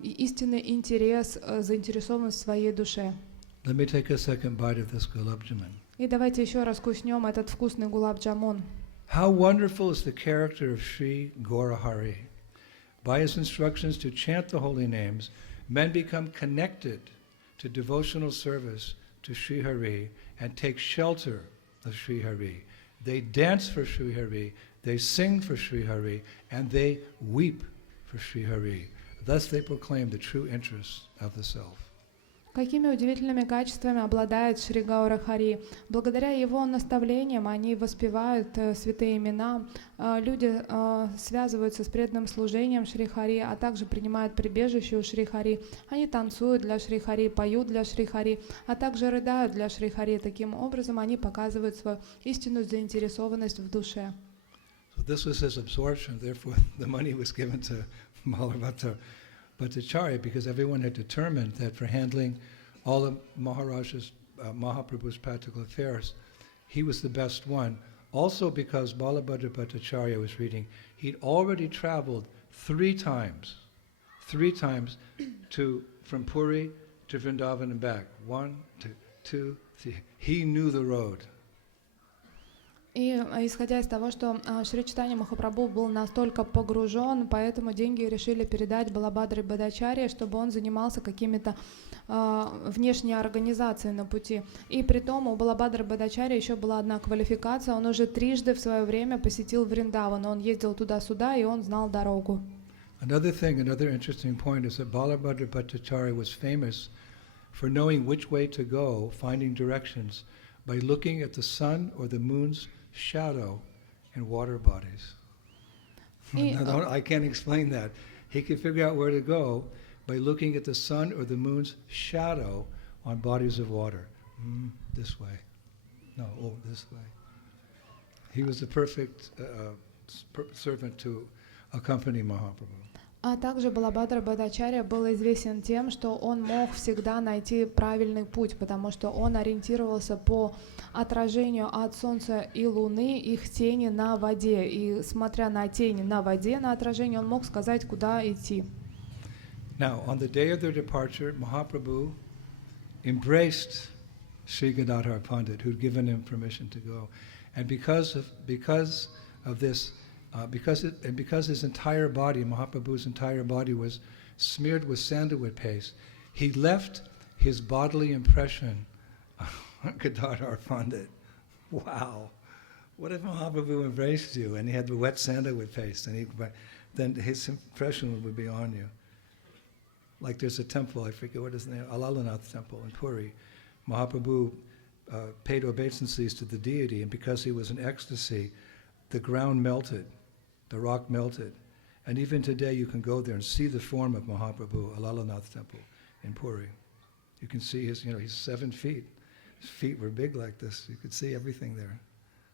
истинный интерес, заинтересованность в своей душе. Let me take a second bite of this gulab jamun. И давайте еще раз вкуснем этот вкусный гулаб-джамун. How wonderful is the character of Sri Gaura Hari. By his instructions to chant the holy names, men become connected to devotional service to Sri Hari and take shelter of Sri Hari. They dance for Sri Hari, they sing for Sri Hari, and they weep for Sri Hari. Thus they proclaim the true interests of the self. Какими удивительными качествами обладает Шри Гаура Хари. Благодаря его наставлениям они воспевают святые имена, люди связываются с преданным служением Шри Хари, а также принимают прибежище у Шри Хари. Они танцуют для Шри Хари, поют для Шри Хари, а также рыдают для Шри Хари. Таким образом они показывают свою истинную заинтересованность в душе. So this was his absorption, therefore the money was given to Bhattacharya because everyone had determined that for handling all of Mahaprabhu's practical affairs, he was the best one. Also because Balabhadra Bhattacharya was reading, he'd already traveled three times from Puri to Vrindavan and back. 1, 2, 3. He knew the road. И исходя из того, что Шри Чайтанья Махапрабху был настолько погружен, поэтому деньги решили передать Балабхадре Бхаттачарье, чтобы он занимался какими-то внешней организацией на пути. И при том у Балабхадре Бхаттачарьи еще была одна квалификация, он уже трижды в свое время посетил Вриндаван, он ездил туда-сюда, и он знал дорогу. Another interesting point is that Balabhadra Bhattacharya was famous for knowing which way to go, finding directions, by looking at the sun or the moon's shadow in water bodies. I can't explain that. He could figure out where to go by looking at the sun or the moon's shadow on bodies of water. This way. No, this way. He was the perfect servant to accompany Mahaprabhu. А также Балабхадра Бхаттачарья был известен тем, что он мог всегда найти правильный путь, потому что он ориентировался по отражению от Солнца и Луны, их тени на воде. И смотря на тени на воде, на отражение, он мог сказать, куда идти. Now, on the day of their departure, Mahaprabhu embraced Sri Gadadhar Pandit, who'd given him permission to go. And because of this, because his entire body, Mahaprabhu's entire body, was smeared with sandalwood paste, he left his bodily impression on Gadadhar Pandit. Wow! What if Mahaprabhu embraced you and he had the wet sandalwood paste, and then his impression would be on you? Like there's a temple, I forget what his name, Alalanath temple in Puri. Mahaprabhu paid obeisances to the deity, and because he was in ecstasy, the ground melted. The rock melted. And even today you can go there and see the form of Mahaprabhu, Alalanath temple in Puri. You can see he's 7 feet. His feet were big like this. You could see everything there.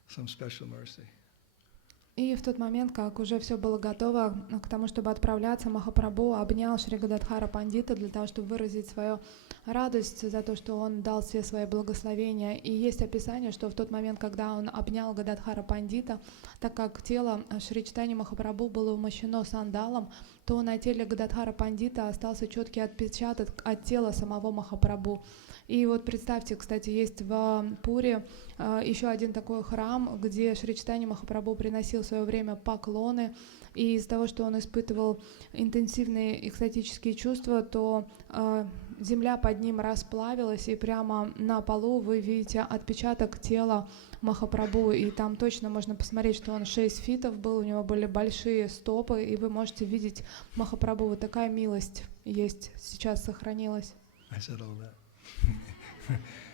Some special mercy. И в тот момент, как уже все было готово к тому, чтобы отправляться, Махапрабху обнял Шри Гададхара Пандита для того, чтобы выразить свою радость за то, что он дал все свои благословения. И есть описание, что в тот момент, когда он обнял Гададхара Пандита, так как тело Шри Чайтаньи Махапрабху было умощено сандалом, то на теле Гададхара Пандита остался четкий отпечаток от тела самого Махапрабху. И вот представьте, кстати, есть в Пуре еще один такой храм, где Шри Чайтанья Махапрабху приносил в свое время поклоны, и из-за того, что он испытывал интенсивные экстатические чувства, то земля под ним расплавилась, и прямо на полу вы видите отпечаток тела Махапрабху, и там точно можно посмотреть, что он 6 фитов был, у него были большие стопы, и вы можете видеть Махапрабху. Вот такая милость есть, сейчас сохранилась.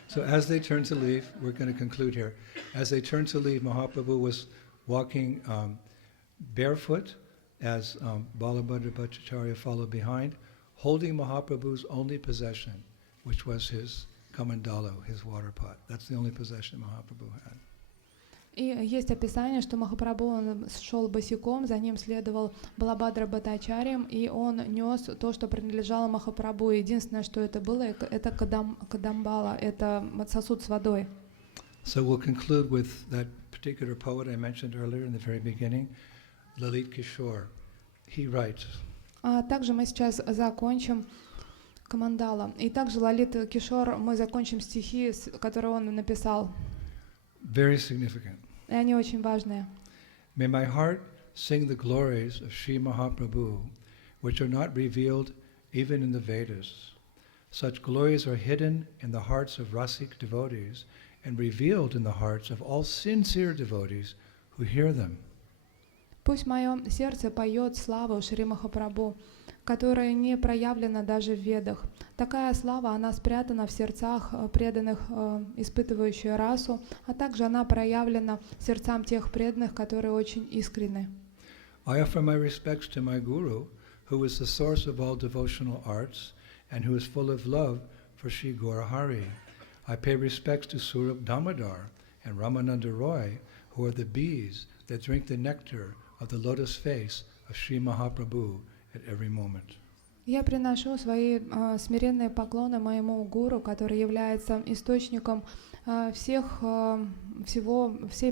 So as they turned to leave, we're going to conclude here. As they turned to leave, Mahaprabhu was walking barefoot as Balabhadra Bhattacharya followed behind, holding Mahaprabhu's only possession, which was his kamandalo, his water pot. That's the only possession Mahaprabhu had. И есть описание, что Махапрабху он шел босиком, за ним следовал Балабхадра Бхаттачарья, и он нес то, что принадлежало Махапрабху. Единственное, что это было, это кадамбала, это сосуд с водой. So we'll conclude with that particular poet I mentioned earlier in the very beginning, Lalit Kishore. He writes. А также мы сейчас закончим Камандала. И также Лалит Кишор, мы закончим стихи, которые он написал. Very significant. И они очень важные. May my heart sing the glories of Sri Mahaprabhu, which are not revealed even in the Vedas. Such glories are hidden in the hearts of Rasik devotees and revealed in the hearts of all sincere devotees who hear them. Пусть мое сердце поет славу Шри Махапрабху, которая не проявлена даже в Ведах. Такая слава, она спрятана в сердцах преданных, испытывающих расу, а также она проявлена сердцам тех преданных, которые очень искренны. I offer my respects to my Guru, who is the source of all devotional arts and who is full of love for Sri Gaurahari. I pay respects to Surup Damodar and Ramananda Roy, who are the bees that drink the nectar of the lotus face of Sri Mahaprabhu at every moment. Я приношу свои смиренные поклоны моему гуру, который является источником всей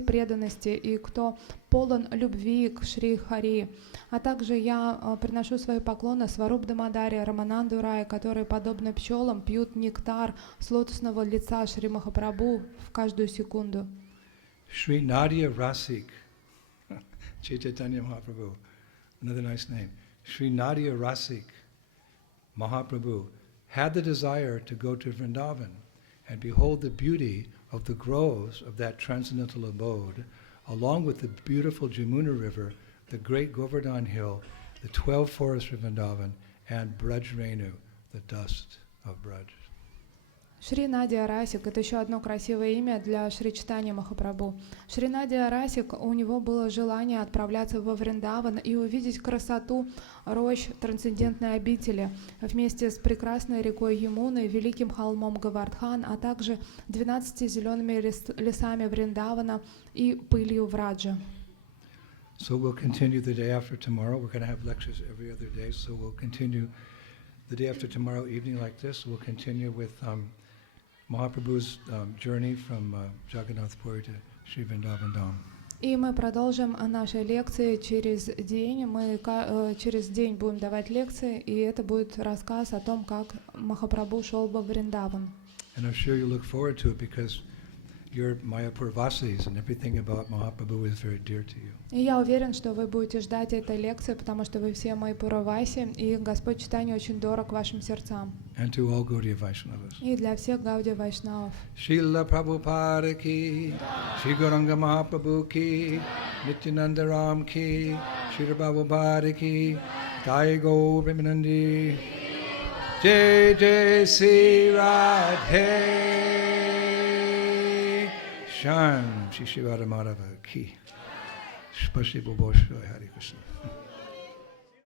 преданности и кто полон любви к Шри Хари. А также я приношу свои поклоны Сваруб Дамодаре, Рамананду Рай, которые, подобно пчелам, пьют нектар с лотосного лица Шри Махапрабху в каждую секунду. Sri Nadia Rasik, Chaitanya Mahaprabhu, another nice name. Sri Nadia Rasik Mahaprabhu had the desire to go to Vrindavan and behold the beauty of the groves of that transcendental abode, along with the beautiful Jamuna River, the great Govardhan Hill, the 12 forests of Vrindavan, and Braj Renu, the dust of Braj. Шри Надия Расик — это еще одно красивое имя для Шри Чайтаньи Махапрабху. Шри Надия Расик, у него было желание отправляться во Вриндаван и увидеть красоту рощ трансцендентной обители вместе с прекрасной рекой Ямуной, великим холмом Гавардхан, а также 12 зелеными лесами Вриндавана и пылью Враджа. So we'll continue the day after tomorrow. We're going to have lectures every other day, so we'll continue the day after tomorrow evening like this. We'll continue with Mahaprabhu's journey from Jagannath Puri to Sri Vrindavan Dham. И мы продолжим наши лекции через день. Мы через день будем давать лекции, и это будет рассказ о том, как Махапрабху шел во Вриндаван. And I'm sure you look forward to it because you're Mayapur Vasis and everything about Mahaprabhu is very dear to you. И я уверен, что вы будете ждать этой лекции, потому что вы все Майапураваси, и Господь Чайтанья очень дорог вашим сердцам. And to all Gaudiya Vaishnavas. И для всех Гаудия Вайшнавов. Srila Prabhupada ki, Shri Gauranga Mahaprabhu ki, Nityananda Ram ki, Shri Prabhupada ki, Jai Gaur Premanandi, Jai Jai Sri Radhe, Shan Shri Shri Radha Madhava ki, Spasibo Bosho Hare Krishna.